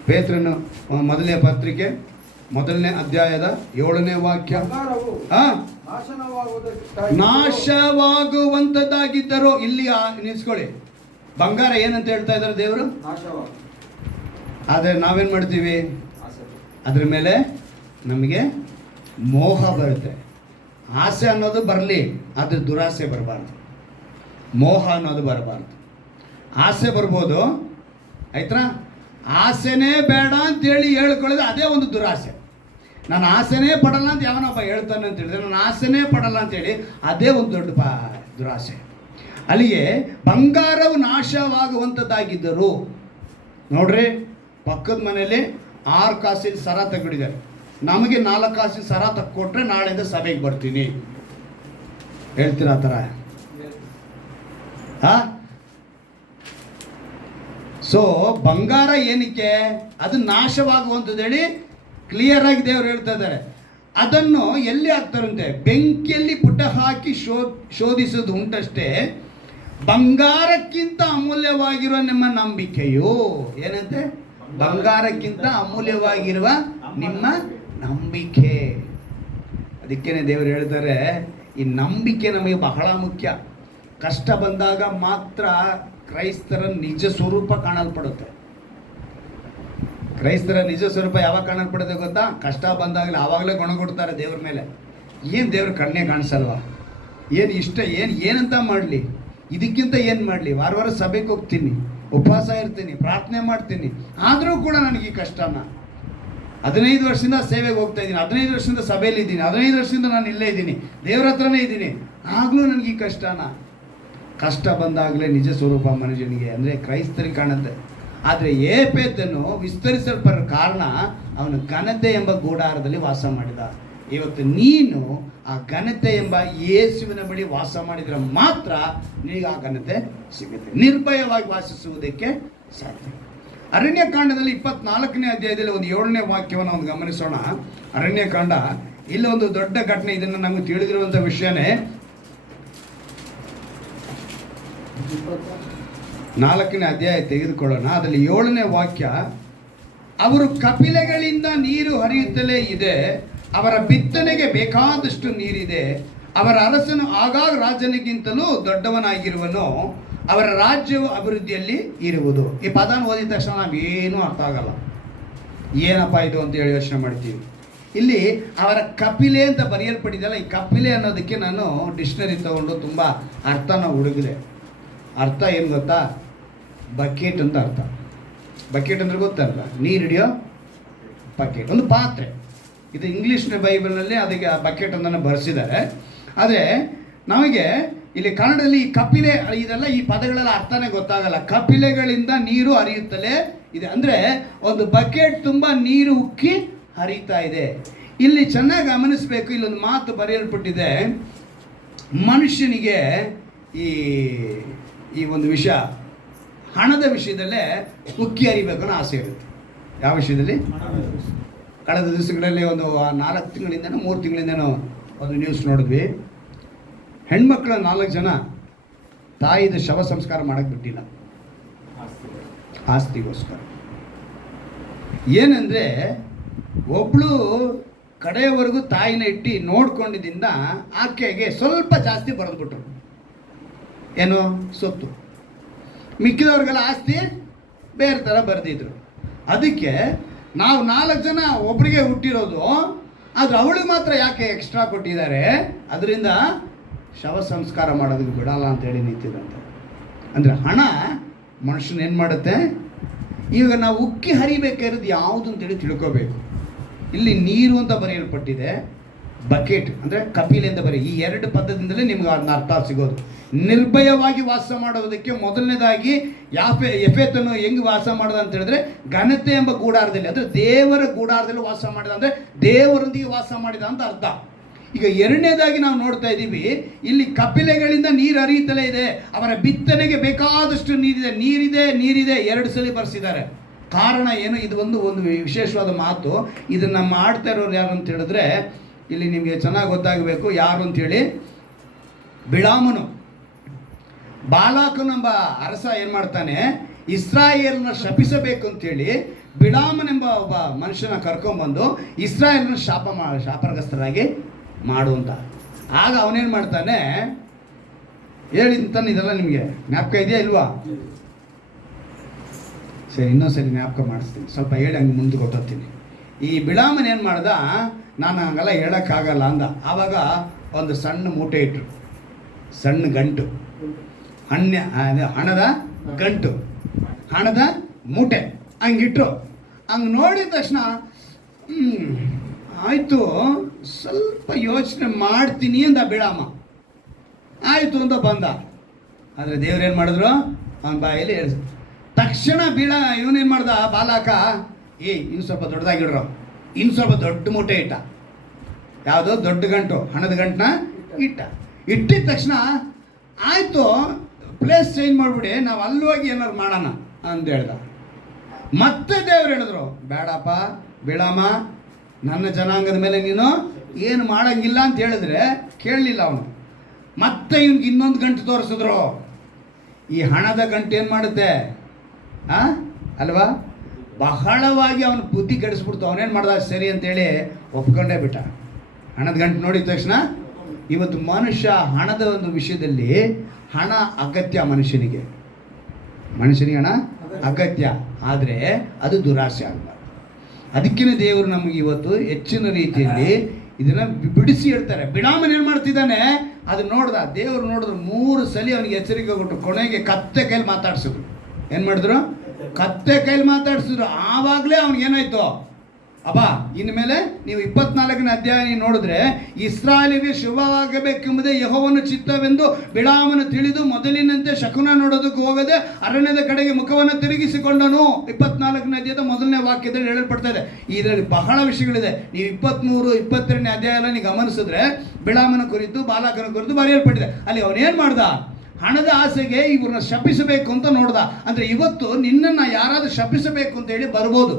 ಪೇತ್ರನ ಮೊದಲನೇ ಪತ್ರಿಕೆ 1ನೇ ಅಧ್ಯಾಯದ 7ನೇ ವಾಕ್ಯ, ನಾಶವಾಗುವಂಥದ್ದಾಗಿದ್ದರು. ಇಲ್ಲಿ ನಿಲ್ಸ್ಕೊಳ್ಳಿ. ಬಂಗಾರ ಏನಂತ ಹೇಳ್ತಾ ಇದ್ದಾರೆ ದೇವರು? ಆದರೆ ನಾವೇನು ಮಾಡ್ತೀವಿ? ಅದ್ರ ಮೇಲೆ ನಮಗೆ ಮೋಹ ಬರುತ್ತೆ. ಆಸೆ ಅನ್ನೋದು ಬರಲಿ, ಆದರೆ ದುರಾಸೆ ಬರಬಾರ್ದು. ಮೋಹ ಅನ್ನೋದು ಬರಬಾರ್ದು. ಆಸೆ ಬರ್ಬೋದು, ಆಯ್ತಾ? ಆಸೆನೇ ಬೇಡ ಅಂತೇಳಿ ಹೇಳ್ಕೊಳ್ಳೋದು ಅದೇ ಒಂದು ದುರಾಸೆ. ನಾನು ಆಸೆನೇ ಪಡಲ್ಲ ಅಂತ ಯಾವನೊಬ್ಬ ಹೇಳ್ತಾನೆ ಅಂತ ಹೇಳಿದ್ರೆ, ನಾನು ಆಸೆನೇ ಪಡಲ್ಲ ಅಂತೇಳಿ ಅದೇ ಒಂದು ದೊಡ್ಡ ದುರಾಸೆ. ಅಲ್ಲಿಗೆ ಬಂಗಾರವು ನಾಶವಾಗುವಂಥದ್ದಾಗಿದ್ದರು. ನೋಡ್ರಿ, ಪಕ್ಕದ ಮನೇಲಿ 6 ಕಾಸಿನ ಸರ ತಗೊಂಡಿದ್ದಾರೆ. ನಮಗೆ 4 ಕಾಸಿನ ಸರ ತಕ್ಕೊಟ್ರೆ ನಾಳೆಯಿಂದ ಸಭೆಗೆ ಬರ್ತೀನಿ ಹೇಳ್ತೀರ ಆ ಥರ? ಸೊ ಬಂಗಾರ ಏನಕ್ಕೆ? ಅದು ನಾಶವಾಗುವಂಥದ್ದು ಹೇಳಿ ಕ್ಲಿಯರ್ ಆಗಿ ದೇವರು ಹೇಳ್ತಾ ಇದ್ದಾರೆ. ಅದನ್ನು ಎಲ್ಲಿ ಹಾಕ್ತಾರಂತೆ? ಬೆಂಕಿಯಲ್ಲಿ ಪುಟ ಹಾಕಿ ಶೋಧಿಸೋದು ಉಂಟಷ್ಟೇ. ಬಂಗಾರಕ್ಕಿಂತ ಅಮೂಲ್ಯವಾಗಿರುವ ನಿಮ್ಮ ನಂಬಿಕೆಯು ಏನಂತೆ? ಬಂಗಾರಕ್ಕಿಂತ ಅಮೂಲ್ಯವಾಗಿರುವ ನಿಮ್ಮ ನಂಬಿಕೆ. ಅದಕ್ಕೇನೆ ದೇವರು ಹೇಳ್ತಾರೆ, ಈ ನಂಬಿಕೆ ನಮಗೆ ಬಹಳ ಮುಖ್ಯ. ಕಷ್ಟ ಬಂದಾಗ ಮಾತ್ರ ಕ್ರೈಸ್ತರ ನಿಜ ಸ್ವರೂಪ ಕಾಣಲ್ಪಡುತ್ತೆ. ಕ್ರೈಸ್ತರ ನಿಜ ಸ್ವರೂಪ ಯಾವಾಗ ಕಾಣಲ್ಪಡುತ್ತೆ ಗೊತ್ತಾ? ಕಷ್ಟ ಬಂದಾಗಲೇ. ಆವಾಗಲೇ ಗುಣಗೊಡ್ತಾರೆ ದೇವ್ರ ಮೇಲೆ. ಏನು ದೇವ್ರ ಕಣ್ಣೇ ಕಾಣಿಸಲ್ವಾ? ಏನು ಇಷ್ಟ, ಏನಂತ ಮಾಡಲಿ? ಇದಕ್ಕಿಂತ ಏನು ಮಾಡಲಿ? ವಾರ ಸಭೆಗೆ ಹೋಗ್ತೀನಿ, ಉಪವಾಸ ಇರ್ತೀನಿ, ಪ್ರಾರ್ಥನೆ ಮಾಡ್ತೀನಿ, ಆದರೂ ಕೂಡ ನನಗೆ ಈ ಕಷ್ಟನ. 15 ವರ್ಷದಿಂದ ಸೇವೆಗೆ ಹೋಗ್ತಾ ಇದ್ದೀನಿ, 15 ವರ್ಷದಿಂದ ಸಭೆಯಲ್ಲಿ ಇದ್ದೀನಿ, 15 ವರ್ಷದಿಂದ ನಾನು ಇಲ್ಲೇ ಇದ್ದೀನಿ, ದೇವ್ರ ಹತ್ರನೇ ಇದ್ದೀನಿ, ಆಗಲೂ ನನಗೆ ಈ ಕಷ್ಟನ. ಕಷ್ಟ ಬಂದಾಗಲೇ ನಿಜ ಸ್ವರೂಪ ಮನುಷ್ಯನಿಗೆ ಅಂದರೆ ಕ್ರೈಸ್ತರಿಗೆ ಕಾಣುತ್ತೆ. ಆದರೆ ಏಪೇತನು ವಿಸ್ತರಿಸಲ್ಪಟ್ಟ ಕಾರಣ ಅವನು ಘನತೆ ಎಂಬ ಗೂಡಾರದಲ್ಲಿ ವಾಸ ಮಾಡಿದ. ಇವತ್ತು ನೀನು ಆ ಘನತೆ ಎಂಬ ಯೇಸುವಿನ ಬಳಿ ವಾಸ ಮಾಡಿದರೆ ಮಾತ್ರ ನಿನಗೆ ಆ ಘನತೆ ಸಿಗುತ್ತೆ. ನಿರ್ಭಯವಾಗಿ ವಾಸಿಸುವುದಕ್ಕೆ ಸಾಧ್ಯ. ಅರಣ್ಯಕಾಂಡದಲ್ಲಿ 24ನೇ ಅಧ್ಯಾಯದಲ್ಲಿ ಒಂದು 7ನೇ ವಾಕ್ಯವನ್ನು ಒಂದು ಗಮನಿಸೋಣ. ಅರಣ್ಯಕಾಂಡ, ಇಲ್ಲಿ ಒಂದು ದೊಡ್ಡ ಘಟನೆ, ಇದನ್ನು ನಮಗೆ ತಿಳಿದಿರುವಂಥ ವಿಷಯನೇ. 4ನೇ ಅಧ್ಯಾಯ ತೆಗೆದುಕೊಳ್ಳೋಣ. ಅದರಲ್ಲಿ 7ನೇ ವಾಕ್ಯ, ಅವರು ಕಪಿಲೆಗಳಿಂದ ನೀರು ಹರಿಯುತ್ತಲೇ ಇದೆ, ಅವರ ಬಿತ್ತನೆಗೆ ಬೇಕಾದಷ್ಟು ನೀರಿದೆ, ಅವರ ಅರಸನು ಆಗಾಗ ರಾಜನಿಗಿಂತಲೂ ದೊಡ್ಡವನಾಗಿರುವನು, ಅವರ ರಾಜ್ಯವು ಅಭಿವೃದ್ಧಿಯಲ್ಲಿ ಇರುವುದು. ಈ ಪದನ ಓದಿದ ತಕ್ಷಣ ನಾವೇನೂ ಅರ್ಥ ಆಗಲ್ಲ, ಏನಪ್ಪ ಇದು ಅಂತ ಹೇಳಿ ಯೋಚನೆ ಮಾಡ್ತೀವಿ. ಇಲ್ಲಿ ಅವರ ಕಪಿಲೆ ಅಂತ ಬರೆಯಲ್ಪಟ್ಟಿದೆಯಲ್ಲ, ಈ ಕಪಿಲೆ ಅನ್ನೋದಕ್ಕೆ ನಾನು ಡಿಕ್ಷನರಿ ತಗೊಂಡು ತುಂಬ ಅರ್ಥನ ಹುಡುಗಿದೆ. ಅರ್ಥ ಏನು ಗೊತ್ತಾ? ಬಕೆಟ್ ಅಂತ ಅರ್ಥ. ಬಕೆಟ್ ಅಂದ್ರೆ ಗೊತ್ತಲ್ಲ, ನೀರು ಹಿಡಿಯೋ ಬಕೆಟ್, ಒಂದು ಪಾತ್ರೆ. ಇದು ಇಂಗ್ಲೀಷ್ನ ಬೈಬಲ್ನಲ್ಲಿ ಅದಕ್ಕೆ ಬಕೆಟ್ ಅಂತ ಬರೆಸಿದ್ದಾರೆ. ಆದರೆ ನಮಗೆ ಇಲ್ಲಿ ಕನ್ನಡದಲ್ಲಿ ಈ ಕಪಿಲೆ ಇದೆಲ್ಲ ಈ ಪದಗಳೆಲ್ಲ ಅರ್ಥನೇ ಗೊತ್ತಾಗಲ್ಲ. ಕಪಿಲೆಗಳಿಂದ ನೀರು ಹರಿಯುತ್ತಲೇ ಇದೆ ಅಂದರೆ ಒಂದು ಬಕೆಟ್ ತುಂಬ ನೀರು ಉಕ್ಕಿ ಹರಿತಾ ಇದೆ. ಇಲ್ಲಿ ಚೆನ್ನಾಗಿ ಗಮನಿಸಬೇಕು, ಇಲ್ಲೊಂದು ಮಾತು ಬರೆಯಲ್ಪಟ್ಟಿದೆ, ಮನುಷ್ಯನಿಗೆ ಈ ಒಂದು ವಿಷಯ, ಹಣದ ವಿಷಯದಲ್ಲೇ ಉಕ್ಕಿ ಹರಿಬೇಕು ಅನ್ನೋ ಆಸೆ ಇರುತ್ತೆ. ಯಾವ ವಿಷಯದಲ್ಲಿ? ಕಳೆದ ದಿವಸಗಳಲ್ಲಿ ಒಂದು 4 ತಿಂಗಳಿಂದನೋ 3 ತಿಂಗಳಿಂದನೋ ಒಂದು ನ್ಯೂಸ್ ನೋಡಿದ್ವಿ. ಹೆಣ್ಮಕ್ಳ 4 ಜನ ತಾಯಿದ ಶವ ಸಂಸ್ಕಾರ ಮಾಡಕ್ಕೆ ಬಿಟ್ಟಿಲ್ಲ, ಆಸ್ತಿಗೋಸ್ಕರ. ಏನಂದರೆ ಒಬ್ಬಳು ಕಡೆಯವರೆಗೂ ತಾಯಿನ ಇಟ್ಟು ನೋಡ್ಕೊಂಡಿದ್ದರಿಂದ ಆಕೆಗೆ ಸ್ವಲ್ಪ ಜಾಸ್ತಿ ಬರೆದ್ಬಿಟ್ರು, ಏನು ಸೊತ್ತು. ಮಿಕ್ಕಿದವ್ರಿಗೆಲ್ಲ ಆಸ್ತಿ ಬೇರೆ ಥರ ಬರೆದಿದ್ರು. ಅದಕ್ಕೆ ನಾವು 4 ಜನ ಒಬ್ಬರಿಗೆ ಹುಟ್ಟಿರೋದು, ಆದರೆ ಅವಳಿಗೆ ಮಾತ್ರ ಯಾಕೆ ಎಕ್ಸ್ಟ್ರಾ ಕೊಟ್ಟಿದ್ದಾರೆ, ಅದರಿಂದ ಶವ ಸಂಸ್ಕಾರ ಮಾಡೋದಕ್ಕೆ ಬಿಡಲ್ಲ ಅಂತೇಳಿ ನಿಂತಿದಂತೆ. ಅಂದರೆ ಹಣ ಮನುಷ್ಯನ ಏನು ಮಾಡುತ್ತೆ? ಈಗ ನಾವು ಉಕ್ಕಿ ಹರಿಬೇಕಾಗಿರೋದು ಯಾವುದು ಅಂತೇಳಿ ತಿಳ್ಕೋಬೇಕು. ಇಲ್ಲಿ ನೀರು ಅಂತ ಬರೆಯಲ್ಪಟ್ಟಿದೆ, ಬಕೆಟ್ ಅಂದರೆ ಕಪಿಲೆ ಅಂತ ಬರೀ. ಈ 2 ಪದದಿಂದಲೇ ನಿಮ್ಗೆ ಅದನ್ನ ಅರ್ಥ ಸಿಗೋದು. ನಿರ್ಭಯವಾಗಿ ವಾಸ ಮಾಡೋದಕ್ಕೆ ಮೊದಲನೇದಾಗಿ ಎಫೆತನು ಹೆಂಗೆ ವಾಸ ಮಾಡೋದು ಅಂತ ಹೇಳಿದ್ರೆ, ಘನತೆ ಎಂಬ ಗೂಡಾರದಲ್ಲಿ, ಅಂದರೆ ದೇವರ ಗೂಡಾರದಲ್ಲಿ ವಾಸ ಮಾಡಿದ, ಅಂದರೆ ದೇವರೊಂದಿಗೆ ವಾಸ ಮಾಡಿದ ಅಂತ ಅರ್ಥ. ಈಗ ಎರಡನೇದಾಗಿ ನಾವು ನೋಡ್ತಾ ಇದ್ದೀವಿ, ಇಲ್ಲಿ ಕಪಿಲೆಗಳಿಂದ ನೀರು ಹರಿಯುತ್ತಲೇ ಇದೆ, ಅವರ ಬಿತ್ತನೆಗೆ ಬೇಕಾದಷ್ಟು ನೀರಿದೆ. ನೀರಿದೆ 2 ಸಲ ಬರೆಸಿದ್ದಾರೆ. ಕಾರಣ ಏನು? ಇದು ಒಂದು ವಿಶೇಷವಾದ ಮಾತು. ಇದನ್ನು ಮಾಡ್ತಾ ಇರೋರು ಯಾರು ಅಂತ ಹೇಳಿದ್ರೆ, ಇಲ್ಲಿ ನಿಮಗೆ ಚೆನ್ನಾಗಿ ಗೊತ್ತಾಗಬೇಕು ಯಾರು ಅಂಥೇಳಿ. ಬಿಳಾಮನು, ಬಾಲಾಕನೆಂಬ ಅರಸ ಏನು ಮಾಡ್ತಾನೆ, ಇಸ್ರಾಯೇಲ್ನ ಶಪಿಸಬೇಕು ಅಂತೇಳಿ ಬಿಳಾಮನೆಂಬ ಒಬ್ಬ ಮನುಷ್ಯನ ಕರ್ಕೊಂಡ್ಬಂದು ಇಸ್ರಾಯೇಲ್ನ ಶಾಪಗ್ರಸ್ತರಾಗಿ ಮಾಡುವಂತ. ಆಗ ಅವನೇನು ಮಾಡ್ತಾನೆ ಹೇಳಿಂತಾನೆ, ಇದೆಲ್ಲ ನಿಮಗೆ ಜ್ಞಾಪಕ ಇದೆಯಾ ಇಲ್ವಾ? ಸರಿ, ಇನ್ನೊಂದ್ಸರಿ ಜ್ಞಾಪಕ ಮಾಡಿಸ್ತೀನಿ, ಸ್ವಲ್ಪ ಹೇಳಿ ಹಂಗೆ ಮುಂದೆ ಗೊತ್ತಾಗ್ತೀನಿ. ಈ ಬಿಳಾಮನ್ ಏನು ಮಾಡ್ದ, ನಾನು ಹಂಗೆಲ್ಲ ಹೇಳೋಕ್ಕಾಗಲ್ಲ ಅಂದ. ಆವಾಗ ಒಂದು ಸಣ್ಣ ಮೂಟೆ ಇಟ್ಟರು, ಸಣ್ಣ ಗಂಟು, ಹಣದ ಗಂಟು, ಹಣದ ಮೂಟೆ ಹಂಗಿಟ್ರು. ಹಂಗೆ ನೋಡಿದ ತಕ್ಷಣ ಆಯಿತು, ಸ್ವಲ್ಪ ಯೋಚನೆ ಮಾಡ್ತೀನಿ ಅಂದ ಬಿಳಾಮ. ಆಯಿತು ಅಂತ ಬಂದ. ಆದರೆ ದೇವ್ರೇನು ಮಾಡಿದ್ರು, ಅವನ ಬಾಯಲ್ಲಿ ಹೇಳಿದ್ರು. ತಕ್ಷಣ ಇವನೇನು ಮಾಡ್ದ, ಬಾಲಾಕ, ಇನ್ನು ಸ್ವಲ್ಪ ದೊಡ್ಡದಾಗಿಡ್ರು, ಇನ್ನು ಸ್ವಲ್ಪ ದೊಡ್ಡ ಮೂಟೆ ಇಟ್ಟ. ಯಾವುದೋ ದೊಡ್ಡ ಗಂಟು, ಹಣದ ಗಂಟನ್ನ ಇಟ್ಟಿದ ತಕ್ಷಣ ಆಯಿತು, ಪ್ಲೇಸ್ ಚೇಂಜ್ ಮಾಡಿಬಿಡಿ, ನಾವು ಅಲ್ಲಿ ಹೋಗಿ ಏನಾದ್ರು ಮಾಡೋಣ ಅಂತ ಹೇಳ್ದ. ಮತ್ತೆ ದೇವ್ರು ಹೇಳಿದ್ರು, ಬೇಡಪ್ಪ ಬಿಳಾಮ, ನನ್ನ ಜನಾಂಗದ ಮೇಲೆ ನೀನು ಏನು ಮಾಡೋಂಗಿಲ್ಲ ಅಂತ ಹೇಳಿದ್ರೆ ಕೇಳಲಿಲ್ಲ ಅವನು. ಮತ್ತೆ ಇವನಿಗೆ ಇನ್ನೊಂದು ಗಂಟು ತೋರಿಸಿದ್ರು. ಈ ಹಣದ ಗಂಟು ಏನು ಮಾಡುತ್ತೆ ಅಲ್ವಾ, ಬಹಳವಾಗಿ ಅವನು ಬುದ್ಧಿ ಕೆಡಿಸ್ಬಿಡ್ತು. ಅವನೇನು ಮಾಡ್ದ, ಸರಿ ಅಂತೇಳಿ ಒಪ್ಕೊಂಡೇ ಬಿಟ್ಟ. ಹಣದ ಗಂಟು ನೋಡಿದ ತಕ್ಷಣ, ಇವತ್ತು ಮನುಷ್ಯ ಹಣದ ಒಂದು ವಿಷಯದಲ್ಲಿ, ಹಣ ಅಗತ್ಯ ಮನುಷ್ಯನಿಗೆ ಹಣ ಅಗತ್ಯ, ಆದರೆ ಅದು ದುರಾಸೆ ಆಗಬಾರ್ದು. ಅದಕ್ಕಿಂತ ದೇವರು ನಮಗೆ ಇವತ್ತು ಹೆಚ್ಚಿನ ರೀತಿಯಲ್ಲಿ ಇದನ್ನು ಬಿಡಿಸಿ ಹೇಳ್ತಾರೆ. ಬಿಳಾಮನ್ ಏನು ಮಾಡ್ತಿದ್ದಾನೆ ಅದು ನೋಡ್ದ, ದೇವರು ನೋಡಿದ್ರು. 3 ಸಲ ಅವನಿಗೆ ಎಚ್ಚರಿಕೆ ಕೊಟ್ಟು ಕೊನೆಗೆ ಕತ್ತೆ ಕೈಲಿ ಮಾತಾಡ್ಸಿದ್ರು. ಏನು ಮಾಡಿದ್ರು? ಕತ್ತೆ ಕೈಲಿ ಮಾತಾಡ್ಸಿದ್ರು. ಆವಾಗಲೇ ಅವನಿಗೇನಾಯ್ತು, ಅಬ್ಬಾ ಇನ್ಮೇಲೆ ನೀವು 24ನೇ ಅಧ್ಯಾಯ ನೋಡಿದ್ರೆ, ಇಸ್ರಾಯೇಲಿಗೆ ಶುಭವಾಗಬೇಕೆಂಬುದೇ ಯೆಹೋವನ ಚಿತ್ತವೆಂದು ಬಿಳಾಮನು ತಿಳಿದು ಮೊದಲಿನಂತೆ ಶಕುನ ನೋಡೋದಕ್ಕೆ ಹೋಗದೆ ಅರಣ್ಯದ ಕಡೆಗೆ ಮುಖವನ್ನು ತಿರುಗಿಸಿಕೊಂಡನು. 24ನೇ ಅಧ್ಯಾಯದ 1ನೇ ವಾಕ್ಯದಲ್ಲಿ ಹೇಳಲ್ಪಡ್ತಾ ಇದೆ. ಇದರಲ್ಲಿ ಬಹಳ ವಿಷಯಗಳಿದೆ. ನೀವು 23, 22ನೇ ಅಧ್ಯಾಯ ಎಲ್ಲ ನೀವು ಗಮನಿಸಿದ್ರೆ ಬಿಳಾಮನ ಕುರಿತು, ಬಾಲಾಕನ ಕುರಿತು ಬರೆಯಲ್ಪಟ್ಟಿದೆ. ಅಲ್ಲಿ ಅವನೇನು ಮಾಡ್ದ, ಹಣದ ಆಸೆಗೆ ಇವ್ರನ್ನ ಶಪಿಸಬೇಕು ಅಂತ ನೋಡ್ದ. ಅಂದರೆ ಇವತ್ತು ನಿನ್ನನ್ನು ಯಾರಾದರೂ ಶಪಿಸಬೇಕು ಅಂತ ಹೇಳಿ ಬರ್ಬೋದು,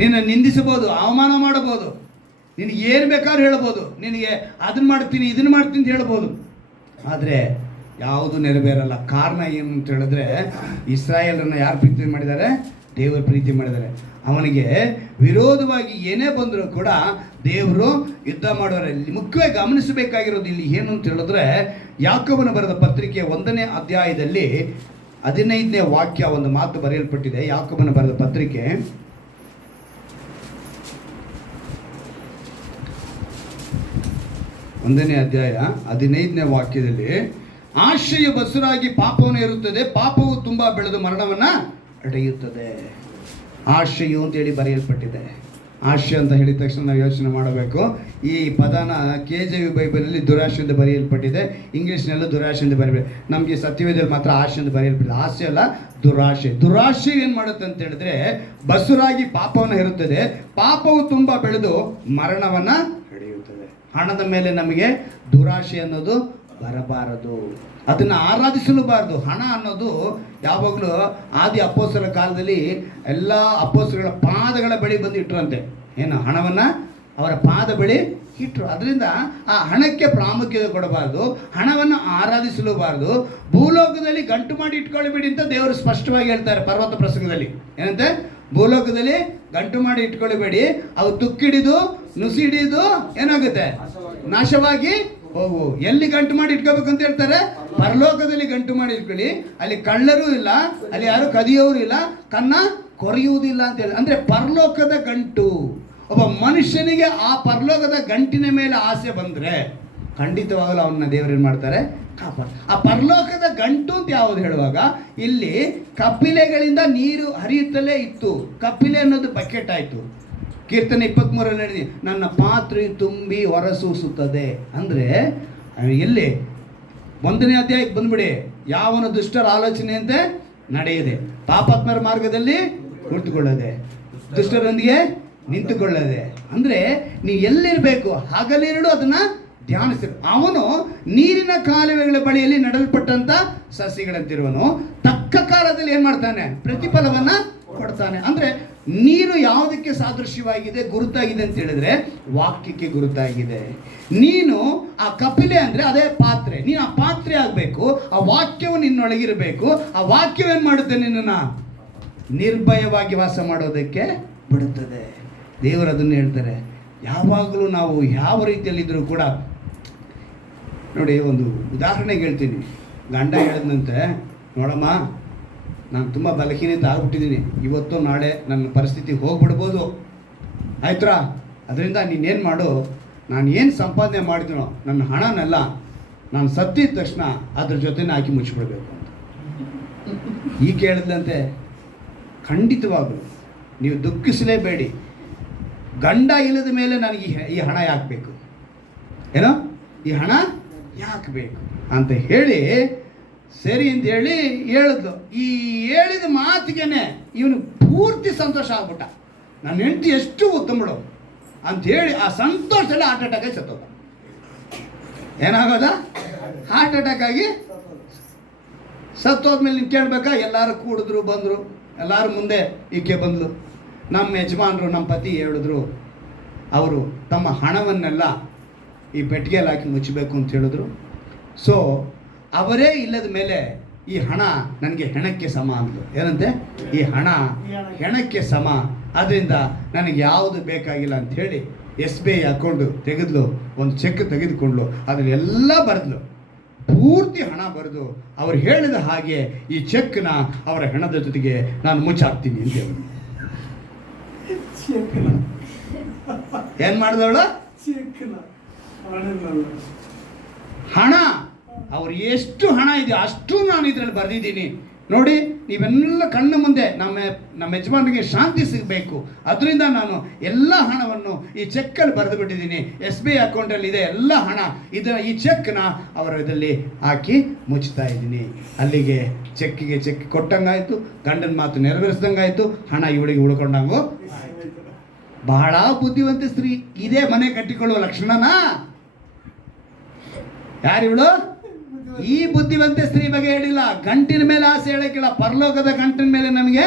ನಿನ್ನ ನಿಂದಿಸಬಹುದು, ಅವಮಾನ ಮಾಡಬಹುದು, ನಿನಗೆ ಏನು ಬೇಕಾದ್ರೂ ಹೇಳ್ಬೋದು, ನಿನಗೆ ಅದನ್ನು ಮಾಡ್ತೀನಿ ಇದನ್ನು ಮಾಡ್ತೀನಿ ಅಂತ ಹೇಳ್ಬೋದು. ಆದರೆ ಯಾವುದು ನೆರವೇರಲ್ಲ. ಕಾರಣ ಏನು ಅಂತ ಹೇಳಿದ್ರೆ, ಇಸ್ರಾಯೇಲನ್ನು ಯಾರು ಪ್ರೀತಿ ಮಾಡಿದ್ದಾರೆ? ದೇವರು ಪ್ರೀತಿ ಮಾಡಿದ್ದಾರೆ. ಅವನಿಗೆ ವಿರೋಧವಾಗಿ ಏನೇ ಬಂದರೂ ಕೂಡ ದೇವರು ಯುದ್ಧ ಮಾಡೋರೆ. ಮುಖ್ಯವಾಗಿ ಗಮನಿಸಬೇಕಾಗಿರೋದು ಇಲ್ಲಿ ಏನು ಅಂತ ಹೇಳಿದ್ರೆ, ಯಾಕೋಬನ ಬರೆದ ಪತ್ರಿಕೆ 1ನೇ ಅಧ್ಯಾಯದಲ್ಲಿ 15ನೇ ವಾಕ್ಯ ಒಂದು ಮಾತು ಬರೆಯಲ್ಪಟ್ಟಿದೆ. ಯಾಕೋಬನ ಬರೆದ ಪತ್ರಿಕೆ 1ನೇ ಅಧ್ಯಾಯ 15ನೇ ವಾಕ್ಯದಲ್ಲಿ, ಆಶೆಯ ಬಸುರಾಗಿ ಪಾಪವನ್ನು ಇರುತ್ತದೆ, ಪಾಪವು ತುಂಬ ಬೆಳೆದು ಮರಣವನ್ನು ಅಡೆಯುತ್ತದೆ. ಆಶೆಯು ಅಂತೇಳಿ ಬರೆಯಲ್ಪಟ್ಟಿದೆ. ಆಶೆ ಅಂತ ಹೇಳಿದ ತಕ್ಷಣ ನಾವು ಯೋಚನೆ ಮಾಡಬೇಕು. ಈ ಪದನ KJV ಬೈಬಲಲ್ಲಿ ದುರಾಶೆ ಅಂತ ಬರೆಯಲ್ಪಟ್ಟಿದೆ, ಇಂಗ್ಲೀಷ್ನಲ್ಲೂ ದುರಾಶೆ ಅಂತ ಬರೆಯಬೇಕು. ನಮಗೆ ಸತ್ಯವೇದದಲ್ಲಿ ಮಾತ್ರ ಆಶೆ ಅಂತ ಬರೆಯಲ್ಪಟ್ಟಿದೆ. ಆಸೆ ಅಲ್ಲ, ದುರಾಶೆ. ದುರಾಶೆ ಏನು ಮಾಡುತ್ತೆ ಅಂತ ಹೇಳಿದ್ರೆ, ಬಸುರಾಗಿ ಪಾಪವನ್ನು ಇರುತ್ತದೆ, ಪಾಪವು ತುಂಬ ಬೆಳೆದು ಮರಣವನ್ನು ಅಡೆಯುತ್ತದೆ. ಹಣದ ಮೇಲೆ ನಮಗೆ ದುರಾಶೆ ಅನ್ನೋದು ಬರಬಾರದು, ಅದನ್ನು ಆರಾಧಿಸಲೂಬಾರದು. ಹಣ ಅನ್ನೋದು ಯಾವಾಗಲೂ ಆದಿ ಅಪೊಸ್ತಲರ ಕಾಲದಲ್ಲಿ ಎಲ್ಲ ಅಪೊಸ್ತಲರ ಪಾದಗಳ ಬಳಿ ಬಂದು ಇಟ್ಟರಂತೆ. ಏನು, ಹಣವನ್ನು ಅವರ ಪಾದ ಬಳಿ ಇಟ್ಟರು. ಅದರಿಂದ ಆ ಹಣಕ್ಕೆ ಪ್ರಾಮುಖ್ಯತೆ ಕೊಡಬಾರ್ದು, ಹಣವನ್ನು ಆರಾಧಿಸಲೂಬಾರದು. ಭೂಲೋಕದಲ್ಲಿ ಗಂಟು ಮಾಡಿ ಇಟ್ಕೊಳ್ಳಿಬಿಡಿ ಅಂತ ದೇವರು ಸ್ಪಷ್ಟವಾಗಿ ಹೇಳ್ತಾರೆ ಪರ್ವತ ಪ್ರಸಂಗದಲ್ಲಿ. ಏನಂತೆ, ಭೂಲೋಕದಲ್ಲಿ ಗಂಟು ಮಾಡಿ ಇಟ್ಕೊಳ್ಳಿಬೇಡಿ, ಅವು ತುಕ್ಕಿಡಿದು ನುಸಿಡಿದು ಏನಾಗುತ್ತೆ, ನಾಶವಾಗಿ ಹೋಗು. ಎಲ್ಲಿ ಗಂಟು ಮಾಡಿ ಇಟ್ಕೋಬೇಕು ಅಂತ ಹೇಳ್ತಾರೆ, ಪರಲೋಕದಲ್ಲಿ ಗಂಟು ಮಾಡಿ ಇಟ್ಕೊಳ್ಳಿ. ಅಲ್ಲಿ ಕಳ್ಳರೂ ಇಲ್ಲ, ಅಲ್ಲಿ ಯಾರು ಕದಿಯೋರು ಇಲ್ಲ, ಕನ್ನ ಕೊರೆಯುವುದಿಲ್ಲ ಅಂತ ಹೇಳಿ. ಅಂದರೆ ಪರಲೋಕದ ಗಂಟು. ಒಬ್ಬ ಮನುಷ್ಯನಿಗೆ ಆ ಪರಲೋಕದ ಗಂಟಿನ ಮೇಲೆ ಆಸೆ ಬಂದರೆ ಖಂಡಿತವಾಗಲೂ ಅವನ್ನ ದೇವರು ಏನು ಮಾಡ್ತಾರೆ, ಕಾಪಾಡ. ಆ ಪರಲೋಕದ ಗಂಟು ಅಂತ ಯಾವುದು ಹೇಳುವಾಗ, ಇಲ್ಲಿ ಕಪಿಲೆಗಳಿಂದ ನೀರು ಹರಿಯುತ್ತಲೇ ಇತ್ತು. ಕಪಿಲೆ ಅನ್ನೋದು ಬಕೆಟ್ ಆಯಿತು. ಕೀರ್ತನೆ 23ರಲ್ಲಿ ಹೇಳಿದೆ, ನನ್ನ ಪಾತ್ರೆ ತುಂಬಿ ಹೊರಸೂಸುತ್ತದೆ. ಅಂದರೆ ಎಲ್ಲಿ 1ನೇ ಅಧ್ಯಾಯಕ್ಕೆ ಬಂದ್ಬಿಡಿ. ಯಾವನ ದುಷ್ಟರ ಆಲೋಚನೆಯಂತೆ ನಡೆಯದೆ, ಪಾಪಾತ್ಮರ ಮಾರ್ಗದಲ್ಲಿ ಕುಳಿತುಕೊಳ್ಳದೆ, ದುಷ್ಟರೊಂದಿಗೆ ನಿಂತುಕೊಳ್ಳದೆ. ಅಂದರೆ ನೀವು ಎಲ್ಲಿರಬೇಕು, ಹಗಲಿರುಳು ಅದನ್ನು ಧ್ಯಾನಿಸಿರು. ಅವನು ನೀರಿನ ಕಾಲುವೆಗಳ ಬಳಿಯಲ್ಲಿ ನೆಡಲ್ಪಟ್ಟಂಥ ಸಸಿಗಳಂತಿರುವನು, ತಕ್ಕ ಕಾಲದಲ್ಲಿ ಏನು ಮಾಡ್ತಾನೆ, ಪ್ರತಿಫಲವನ್ನು ಕೊಡ್ತಾನೆ. ಅಂದರೆ ನೀರು ಯಾವುದಕ್ಕೆ ಸಾದೃಶ್ಯವಾಗಿದೆ, ಗುರುತಾಗಿದೆ ಅಂತ ಹೇಳಿದ್ರೆ ವಾಕ್ಯಕ್ಕೆ ಗುರುತಾಗಿದೆ. ನೀನು ಆ ಕಪಿಲೆ ಅಂದರೆ ಅದೇ ಪಾತ್ರೆ, ನೀನು ಆ ಪಾತ್ರೆ ಆಗಬೇಕು. ಆ ವಾಕ್ಯವು ನಿನ್ನೊಳಗಿರಬೇಕು. ಆ ವಾಕ್ಯವೇನು ಮಾಡುತ್ತೆ, ನಿನ್ನನ್ನು ನಿರ್ಭಯವಾಗಿ ವಾಸ ಮಾಡೋದಕ್ಕೆ ಬಿಡುತ್ತದೆ. ದೇವರು ಅದನ್ನು ಹೇಳ್ತಾರೆ. ಯಾವಾಗಲೂ ನಾವು ಯಾವ ರೀತಿಯಲ್ಲಿದ್ದರೂ ಕೂಡ ನೋಡಿ, ಒಂದು ಉದಾಹರಣೆಗೆ ಹೇಳ್ತೀನಿ. ಗಂಡ ಹೇಳಿದಂತೆ, ನೋಡಮ್ಮ, ನಾನು ತುಂಬ ಬಲಹೀನತೆ ಆಗ್ಬಿಟ್ಟಿದ್ದೀನಿ, ಇವತ್ತು ನಾಳೆ ನನ್ನ ಪರಿಸ್ಥಿತಿ ಹೋಗ್ಬಿಡ್ಬೋದು, ಆಯ್ತಾ? ಅದರಿಂದ ನೀನೇನು ಮಾಡು, ನಾನು ಏನು ಸಂಪಾದನೆ ಮಾಡಿದನೋ ನನ್ನ ಹಣನೆಲ್ಲ ನಾನು ಸತ್ತಿದ ತಕ್ಷಣ ಅದ್ರ ಜೊತೆನೇ ಹಾಕಿ ಮುಚ್ಚಿಬಿಡ್ಬೇಕು ಅಂತ ಈ ಕೇಳಿದಂತೆ. ಖಂಡಿತವಾಗಲು ನೀವು ದುಃಖಿಸಲೇಬೇಡಿ. ಗಂಡ ಇಲ್ಲದ ಮೇಲೆ ನನಗೆ ಈ ಹಣ ಯಾಕೆ ಬೇಕು, ಏನೋ ಈ ಹಣ ಯಾಕೆ ಬೇಕು ಅಂತ ಹೇಳಿ ಸರಿ ಅಂತ ಹೇಳಿ ಹೇಳಿದ್ಲು. ಈ ಹೇಳಿದ ಮಾತಿಗೆನೆ ಇವನು ಪೂರ್ತಿ ಸಂತೋಷ ಆಗ್ಬಿಟ್ಟ. ನನ್ನ ಹೆಂಡತಿ ಎಷ್ಟು ಉತ್ತಮಳು ಅಂಥೇಳಿ ಆ ಸಂತೋಷದಲ್ಲಿ ಹಾರ್ಟ್ ಅಟ್ಯಾಕ್ ಆಗಿ ಸತ್ತೋದ. ಏನಾಗೋದ, ಹಾರ್ಟ್ ಅಟ್ಯಾಕ್ ಆಗಿ ಸತ್ತೋದ್ಮೇಲೆ ನೀನು ಕೇಳಬೇಕಾ, ಎಲ್ಲರೂ ಕೂಡಿದ್ರು, ಬಂದರು, ಎಲ್ಲರೂ ಮುಂದೆ ಈಕೆ ಬಂದಳು. ನಮ್ಮ ಯಜಮಾನರು, ನಮ್ಮ ಪತಿ ಹೇಳಿದ್ರು, ಅವರು ತಮ್ಮ ಹಣವನ್ನೆಲ್ಲ ಈ ಪೆಟ್ಟಿಗೆಯಲ್ಲಿ ಹಾಕಿ ಮುಚ್ಚಬೇಕು ಅಂತ ಹೇಳಿದ್ರು. ಸೊ ಅವರೇ ಇಲ್ಲದ ಮೇಲೆ ಈ ಹಣ ನನಗೆ ಹೆಣಕ್ಕೆ ಸಮ ಅಂದರು. ಏನಂತೆ, ಈ ಹಣ ಹೆಣಕ್ಕೆ ಸಮ, ಅದರಿಂದ ನನಗೆ ಯಾವುದು ಬೇಕಾಗಿಲ್ಲ ಅಂಥೇಳಿ SBI ಅಕೌಂಟು ತೆಗೆದ್ಲು, ಒಂದು ಚೆಕ್ ತೆಗೆದುಕೊಂಡ್ಲು, ಅದರಲ್ಲಿ ಎಲ್ಲ ಬರೆದ್ಲು, ಪೂರ್ತಿ ಹಣ ಬರೆದು ಅವ್ರು ಹೇಳಿದ ಹಾಗೆ ಈ ಚೆಕ್ನ ಅವರ ಹಣದ ಜೊತೆಗೆ ನಾನು ಮುಚ್ಚಾಕ್ತೀನಿ ಅಂತ ಹೇಳಿ ಏನು ಮಾಡಿದವಳು, ಹಣ ಅವ್ರು ಎಷ್ಟು ಹಣ ಇದೆಯೋ ಅಷ್ಟು ನಾನು ಇದರಲ್ಲಿ ಬರೆದಿದ್ದೀನಿ ನೋಡಿ. ನೀವೆಲ್ಲ ಕಣ್ಣು ಮುಂದೆ ನಮ್ಮ ಯಜಮಾನಿಗೆ ಶಾಂತಿ ಸಿಗಬೇಕು, ಅದರಿಂದ ನಾನು ಎಲ್ಲ ಹಣವನ್ನು ಈ ಚೆಕ್ಕಲ್ಲಿ ಬರೆದು ಬಿಟ್ಟಿದ್ದೀನಿ. SBI ಅಕೌಂಟಲ್ಲಿ ಇದೆ ಎಲ್ಲ ಹಣ, ಈ ಚೆಕ್ನ ಅವರ ಇದರಲ್ಲಿ ಹಾಕಿ ಮುಚ್ತಾ ಇದ್ದೀನಿ. ಅಲ್ಲಿಗೆ ಚೆಕ್ಕಿಗೆ ಚೆಕ್ ಕೊಟ್ಟಂಗಾಯ್ತು, ಗಂಡನ ಮಾತು ನೆರವೇರಿಸ್ದಂಗಾಯ್ತು, ಹಣ ಇವಳಿಗೆ ಉಳ್ಕೊಂಡಂಗು. ಬಹಳ ಬುದ್ಧಿವಂತ ಸ್ತ್ರೀ. ಇದೇ ಮನೆ ಕಟ್ಟಿಕೊಳ್ಳುವ ಲಕ್ಷಣನಾ? ಯಾರಿವಳು? ಈ ಬುದ್ಧಿವಂತ ಸ್ತ್ರೀ ಬಗ್ಗೆ ಹೇಳಿಲ್ಲ. ಗಂಟಿನ ಮೇಲೆ ಆಸೆ ಹೇಳಕ್ಕಿಲ್ಲ, ಪರಲೋಕದ ಗಂಟಿನ ಮೇಲೆ ನಮಗೆ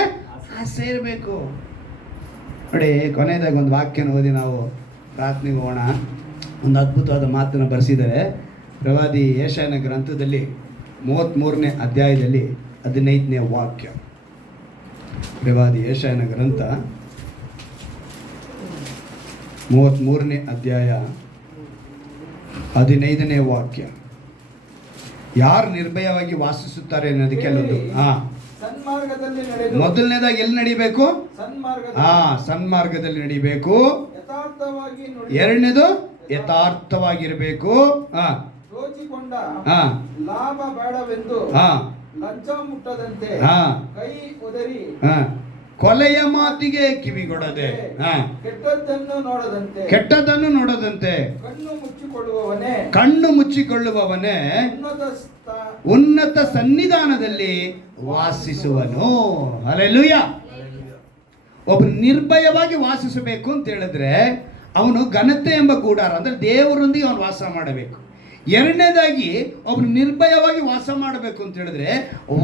ಆಸೆ ಇರಬೇಕು ನೋಡಿ. ಕೊನೆಯದಾಗ ಒಂದು ವಾಕ್ಯನ ಓದಿ ನಾವು ಪ್ರಾರ್ಥನೆಗೆ ಹೋಗೋಣ. ಒಂದು ಅದ್ಭುತವಾದ ಮಾತನ್ನು ಬರೆಸಿದ್ದಾರೆ ಪ್ರವಾದಿ ಯೆಶಾಯನ ಗ್ರಂಥದಲ್ಲಿ 33ನೇ ಅಧ್ಯಾಯದಲ್ಲಿ 15ನೇ ವಾಕ್ಯ. ಪ್ರವಾದಿ ಯೆಶಾಯನ ಗ್ರಂಥ 33ನೇ ಅಧ್ಯಾಯ 15ನೇ ವಾಕ್ಯ. ಯಾರು ನಿರ್ಭಯವಾಗಿ ವಾಸಿಸುತ್ತಾರೆ ಅನ್ನೋದಕ್ಕೆ ಅಲ್ಲೊಂದು ಸನ್ಮಾರ್ಗದಲ್ಲಿ ನಡೆದು, ಮೊದಲನೇದಾಗಿ ಎಲ್ಲಿ ನಡಿಬೇಕು? ಸನ್ಮಾರ್ಗದಲ್ಲಿ ನಡಿಬೇಕು. ಯಥಾರ್ಥವಾಗಿ ಎರಡನೇದು ಯಥಾರ್ಥವಾಗಿರಬೇಕು. ರೋಚಿಕೊಂಡ ಲಾಭ ಬೇಡವೆಂದು ಲಂಚ ಮುಟ್ಟದಂತೆ ಕೈ ಒದರಿ ಕೊಲೆಯ ಮಾತಿಗೆ ಕಿವಿಗೊಡದೆ ಕೆಟ್ಟದ್ದನ್ನು ನೋಡದಂತೆ ಕಣ್ಣು ಮುಚ್ಚಿಕೊಳ್ಳುವವನೇ ಉನ್ನತ ಸನ್ನಿಧಾನದಲ್ಲಿ ವಾಸಿಸುವನು. ಹಲ್ಲೆಲೂಯ. ಒಬ್ಬ ನಿರ್ಭಯವಾಗಿ ವಾಸಿಸಬೇಕು ಅಂತ ಹೇಳಿದ್ರೆ ಅವನು ಘನತೆ ಎಂಬ ಗೂಡಾರ ಅಂದ್ರೆ ದೇವರೊಂದಿಗೆ ಅವನು ವಾಸ ಮಾಡಬೇಕು. ಎರಡನೇದಾಗಿ ಒಬ್ಬನು ನಿರ್ಭಯವಾಗಿ ವಾಸ ಮಾಡಬೇಕು ಅಂತ ಹೇಳಿದ್ರೆ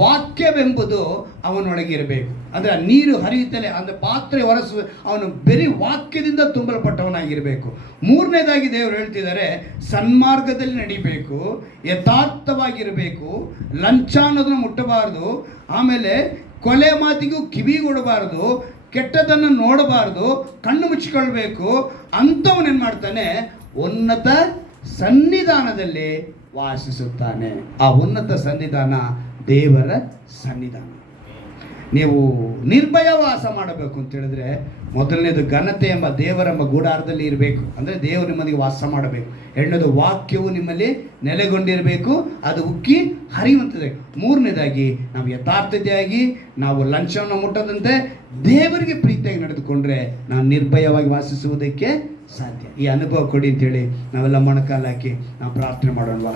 ವಾಕ್ಯವೆಂಬುದು ಅವನೊಳಗೆ ಇರಬೇಕು. ಅಂದರೆ ನೀರು ಹರಿಯುತ್ತಲೇ ಅಂದರೆ ಪಾತ್ರೆ ಹೊರಸು ಅವನು ಬರೀ ವಾಕ್ಯದಿಂದ ತುಂಬಲ್ಪಟ್ಟವನಾಗಿರಬೇಕು. ಮೂರನೇದಾಗಿ ದೇವರು ಹೇಳ್ತಿದ್ದಾರೆ ಸನ್ಮಾರ್ಗದಲ್ಲಿ ನಡಿಬೇಕು, ಯಥಾರ್ಥವಾಗಿರಬೇಕು, ಲಂಚ ಅನ್ನೋದನ್ನು ಮುಟ್ಟಬಾರ್ದು, ಆಮೇಲೆ ಕೊಲೆ ಮಾತಿಗೂ ಕಿವಿಗೊಡಬಾರ್ದು, ಕೆಟ್ಟದನ್ನು ನೋಡಬಾರ್ದು, ಕಣ್ಣು ಮುಚ್ಚಿಕೊಳ್ಬೇಕು. ಅಂಥವನೇನು ಮಾಡ್ತಾನೆ? ಉನ್ನತ ಸನ್ನಿಧಾನದಲ್ಲಿ ವಾಸಿಸುತ್ತಾನೆ. ಆ ಉನ್ನತ ಸನ್ನಿಧಾನ ದೇವರ ಸನ್ನಿಧಾನ. ನೀವು ನಿರ್ಭಯ ವಾಸ ಮಾಡಬೇಕು ಅಂತ ಹೇಳಿದ್ರೆ ಮೊದಲನೇದು ಘನತೆ ಎಂಬ ದೇವರೆಂಬ ಗೂಡಾರದಲ್ಲಿ ಇರಬೇಕು. ಅಂದರೆ ದೇವರು ನಿಮ್ಮದಿಗೆ ವಾಸ ಮಾಡಬೇಕು. ಎರಡನೇದು ವಾಕ್ಯವು ನಿಮ್ಮಲ್ಲಿ ನೆಲೆಗೊಂಡಿರಬೇಕು, ಅದು ಉಕ್ಕಿ ಹರಿಯುವಂಥದ್ದು. ಮೂರನೇದಾಗಿ ನಾವು ಯಥಾರ್ಥತೆಯಾಗಿ ನಾವು ಲಂಚವನ್ನು ಮುಟ್ಟದಂತೆ ದೇವರಿಗೆ ಪ್ರೀತಿಯಾಗಿ ನಡೆದುಕೊಂಡ್ರೆ ನಾವು ನಿರ್ಭಯವಾಗಿ ವಾಸಿಸುವುದಕ್ಕೆ ಸಾಧ್ಯ. ಈ ಅನುಭವ ಕೊಡಿ ಅಂತೇಳಿ ನಾವೆಲ್ಲ ಮೊಣಕಾಲು ಹಾಕಿ ನಾವು ಪ್ರಾರ್ಥನೆ ಮಾಡೋಣವಾ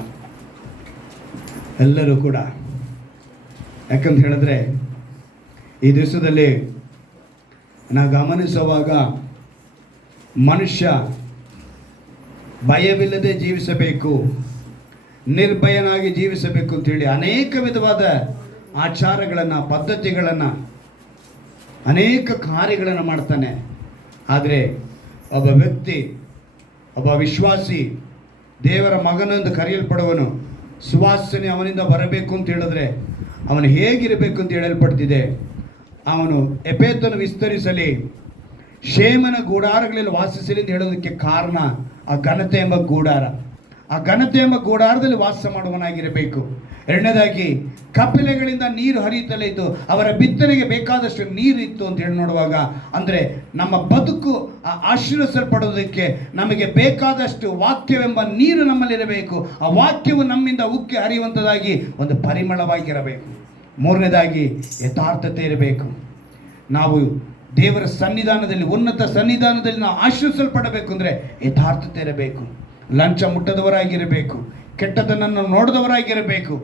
ಎಲ್ಲರೂ ಕೂಡ. ಯಾಕಂತ ಹೇಳಿದ್ರೆ ಈ ದಿವಸದಲ್ಲಿ ನಾವು ಗಮನಿಸುವಾಗ ಮನುಷ್ಯ ಭಯವಿಲ್ಲದೆ ಜೀವಿಸಬೇಕು, ನಿರ್ಭಯನಾಗಿ ಜೀವಿಸಬೇಕು ಅಂತೇಳಿ ಅನೇಕ ವಿಧವಾದ ಆಚಾರಗಳನ್ನು, ಪದ್ಧತಿಗಳನ್ನು, ಅನೇಕ ಕಾರ್ಯಗಳನ್ನು ಮಾಡ್ತಾನೆ. ಆದರೆ ಒಬ್ಬ ವ್ಯಕ್ತಿ, ಒಬ್ಬ ವಿಶ್ವಾಸಿ, ದೇವರ ಮಗನೆಂದು ಕರೆಯಲ್ಪಡುವನು, ಸುವಾಸನೆ ಅವನಿಂದ ಬರಬೇಕು ಅಂತ ಹೇಳಿದ್ರೆ ಅವನು ಹೇಗಿರಬೇಕು ಅಂತ ಹೇಳಲ್ಪಡ್ತಿದೆ. ಅವನು ಎಪೇತನ್ನು ವಿಸ್ತರಿಸಲಿ, ಶೇಮನ ಗೂಡಾರಗಳಲ್ಲಿ ವಾಸಿಸಲಿ ಅಂತ ಹೇಳೋದಕ್ಕೆ ಕಾರಣ ಆ ಘನತೆ ಎಂಬ ಗೂಡಾರ. ಆ ಘನತೆ ಎಂಬ ಗೂಡಾರದಲ್ಲಿ ವಾಸ ಮಾಡುವನಾಗಿರಬೇಕು. ಎರಡನೇದಾಗಿ ಕಪಿಲೆಗಳಿಂದ ನೀರು ಹರಿಯುತ್ತಲೇ ಇತ್ತು, ಅವರ ಬಿತ್ತನೆಗೆ ಬೇಕಾದಷ್ಟು ನೀರು ಇತ್ತು ಅಂತ ಹೇಳಿ ನೋಡುವಾಗ ಅಂದರೆ ನಮ್ಮ ಬದುಕು ಆಶೀರ್ವದಿಸಲ್ಪಡೋದಕ್ಕೆ ನಮಗೆ ಬೇಕಾದಷ್ಟು ವಾಕ್ಯವೆಂಬ ನೀರು ನಮ್ಮಲ್ಲಿರಬೇಕು. ಆ ವಾಕ್ಯವು ನಮ್ಮಿಂದ ಉಕ್ಕಿ ಹರಿಯುವಂಥದ್ದಾಗಿ ಒಂದು ಪರಿಮಳವಾಗಿರಬೇಕು. ಮೂರನೇದಾಗಿ ಯಥಾರ್ಥತೆ ಇರಬೇಕು. ನಾವು ದೇವರ ಸನ್ನಿಧಾನದಲ್ಲಿ, ಉನ್ನತ ಸನ್ನಿಧಾನದಲ್ಲಿ ನಾವು ಆಶೀರ್ವಿಸಲ್ಪಡಬೇಕು ಅಂದರೆ ಯಥಾರ್ಥತೆ ಇರಬೇಕು. ಲಂಚ ಮುಟ್ಟದವರಾಗಿರಬೇಕು, ಕೆಟ್ಟದನ್ನು ನೋಡಿದವರಾಗಿರಬೇಕು,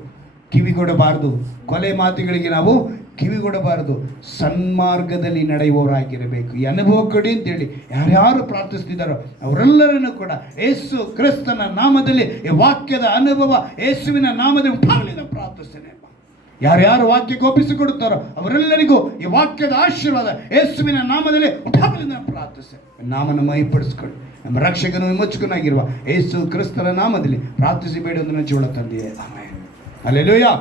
ಕಿವಿಗೊಡಬಾರದು, ಕೊಲೆ ಮಾತುಗಳಿಗೆ ನಾವು ಕಿವಿಗೊಡಬಾರದು, ಸನ್ಮಾರ್ಗದಲ್ಲಿ ನಡೆಯುವವರಾಗಿರಬೇಕು. ಈ ಅನುಭವ ಕೊಡಿ ಅಂತೇಳಿ ಯಾರ್ಯಾರು ಪ್ರಾರ್ಥಿಸ್ತಿದ್ದಾರೋ ಅವರೆಲ್ಲರನ್ನು ಕೂಡ ಯೇಸು ಕ್ರಿಸ್ತನ ನಾಮದಲ್ಲಿ ಈ ವಾಕ್ಯದ ಅನುಭವ ಯೇಸುವಿನ ನಾಮದಲ್ಲಿ ಉಂಟಾಗಲಿ ಅಂತ ಪ್ರಾರ್ಥಿಸ್ತೇನೆ. ಯಾರ್ಯಾರು ವಾಕ್ಯಕ್ಕೆ ಒಪ್ಪಿಸಿಕೊಡುತ್ತಾರೋ ಅವರೆಲ್ಲರಿಗೂ ಈ ವಾಕ್ಯದ ಆಶೀರ್ವಾದ ಯೇಸುವಿನ ನಾಮದಲ್ಲಿ ಉಂಟಾಗಲಿ ಅಂತ ಪ್ರಾರ್ಥಿಸ್ತೇನೆ. ನಾಮನ ಮಹಿಪಡಿಸಿಕೊಳ್ಳಿ. ನಮ್ಮ ರಕ್ಷಕನು ವಿಮೋಚಕನಾಗಿರುವ ಯೇಸು ಕ್ರಿಸ್ತನ ನಾಮದಲ್ಲಿ ಪ್ರಾರ್ಥಿಸಿ ಬೇಡುವುದನ್ನು ಜೀವನ ತಂದೆಯೇ. ಆಮೆನ್. ಹಲ್ಲೆಲೂಯಾ.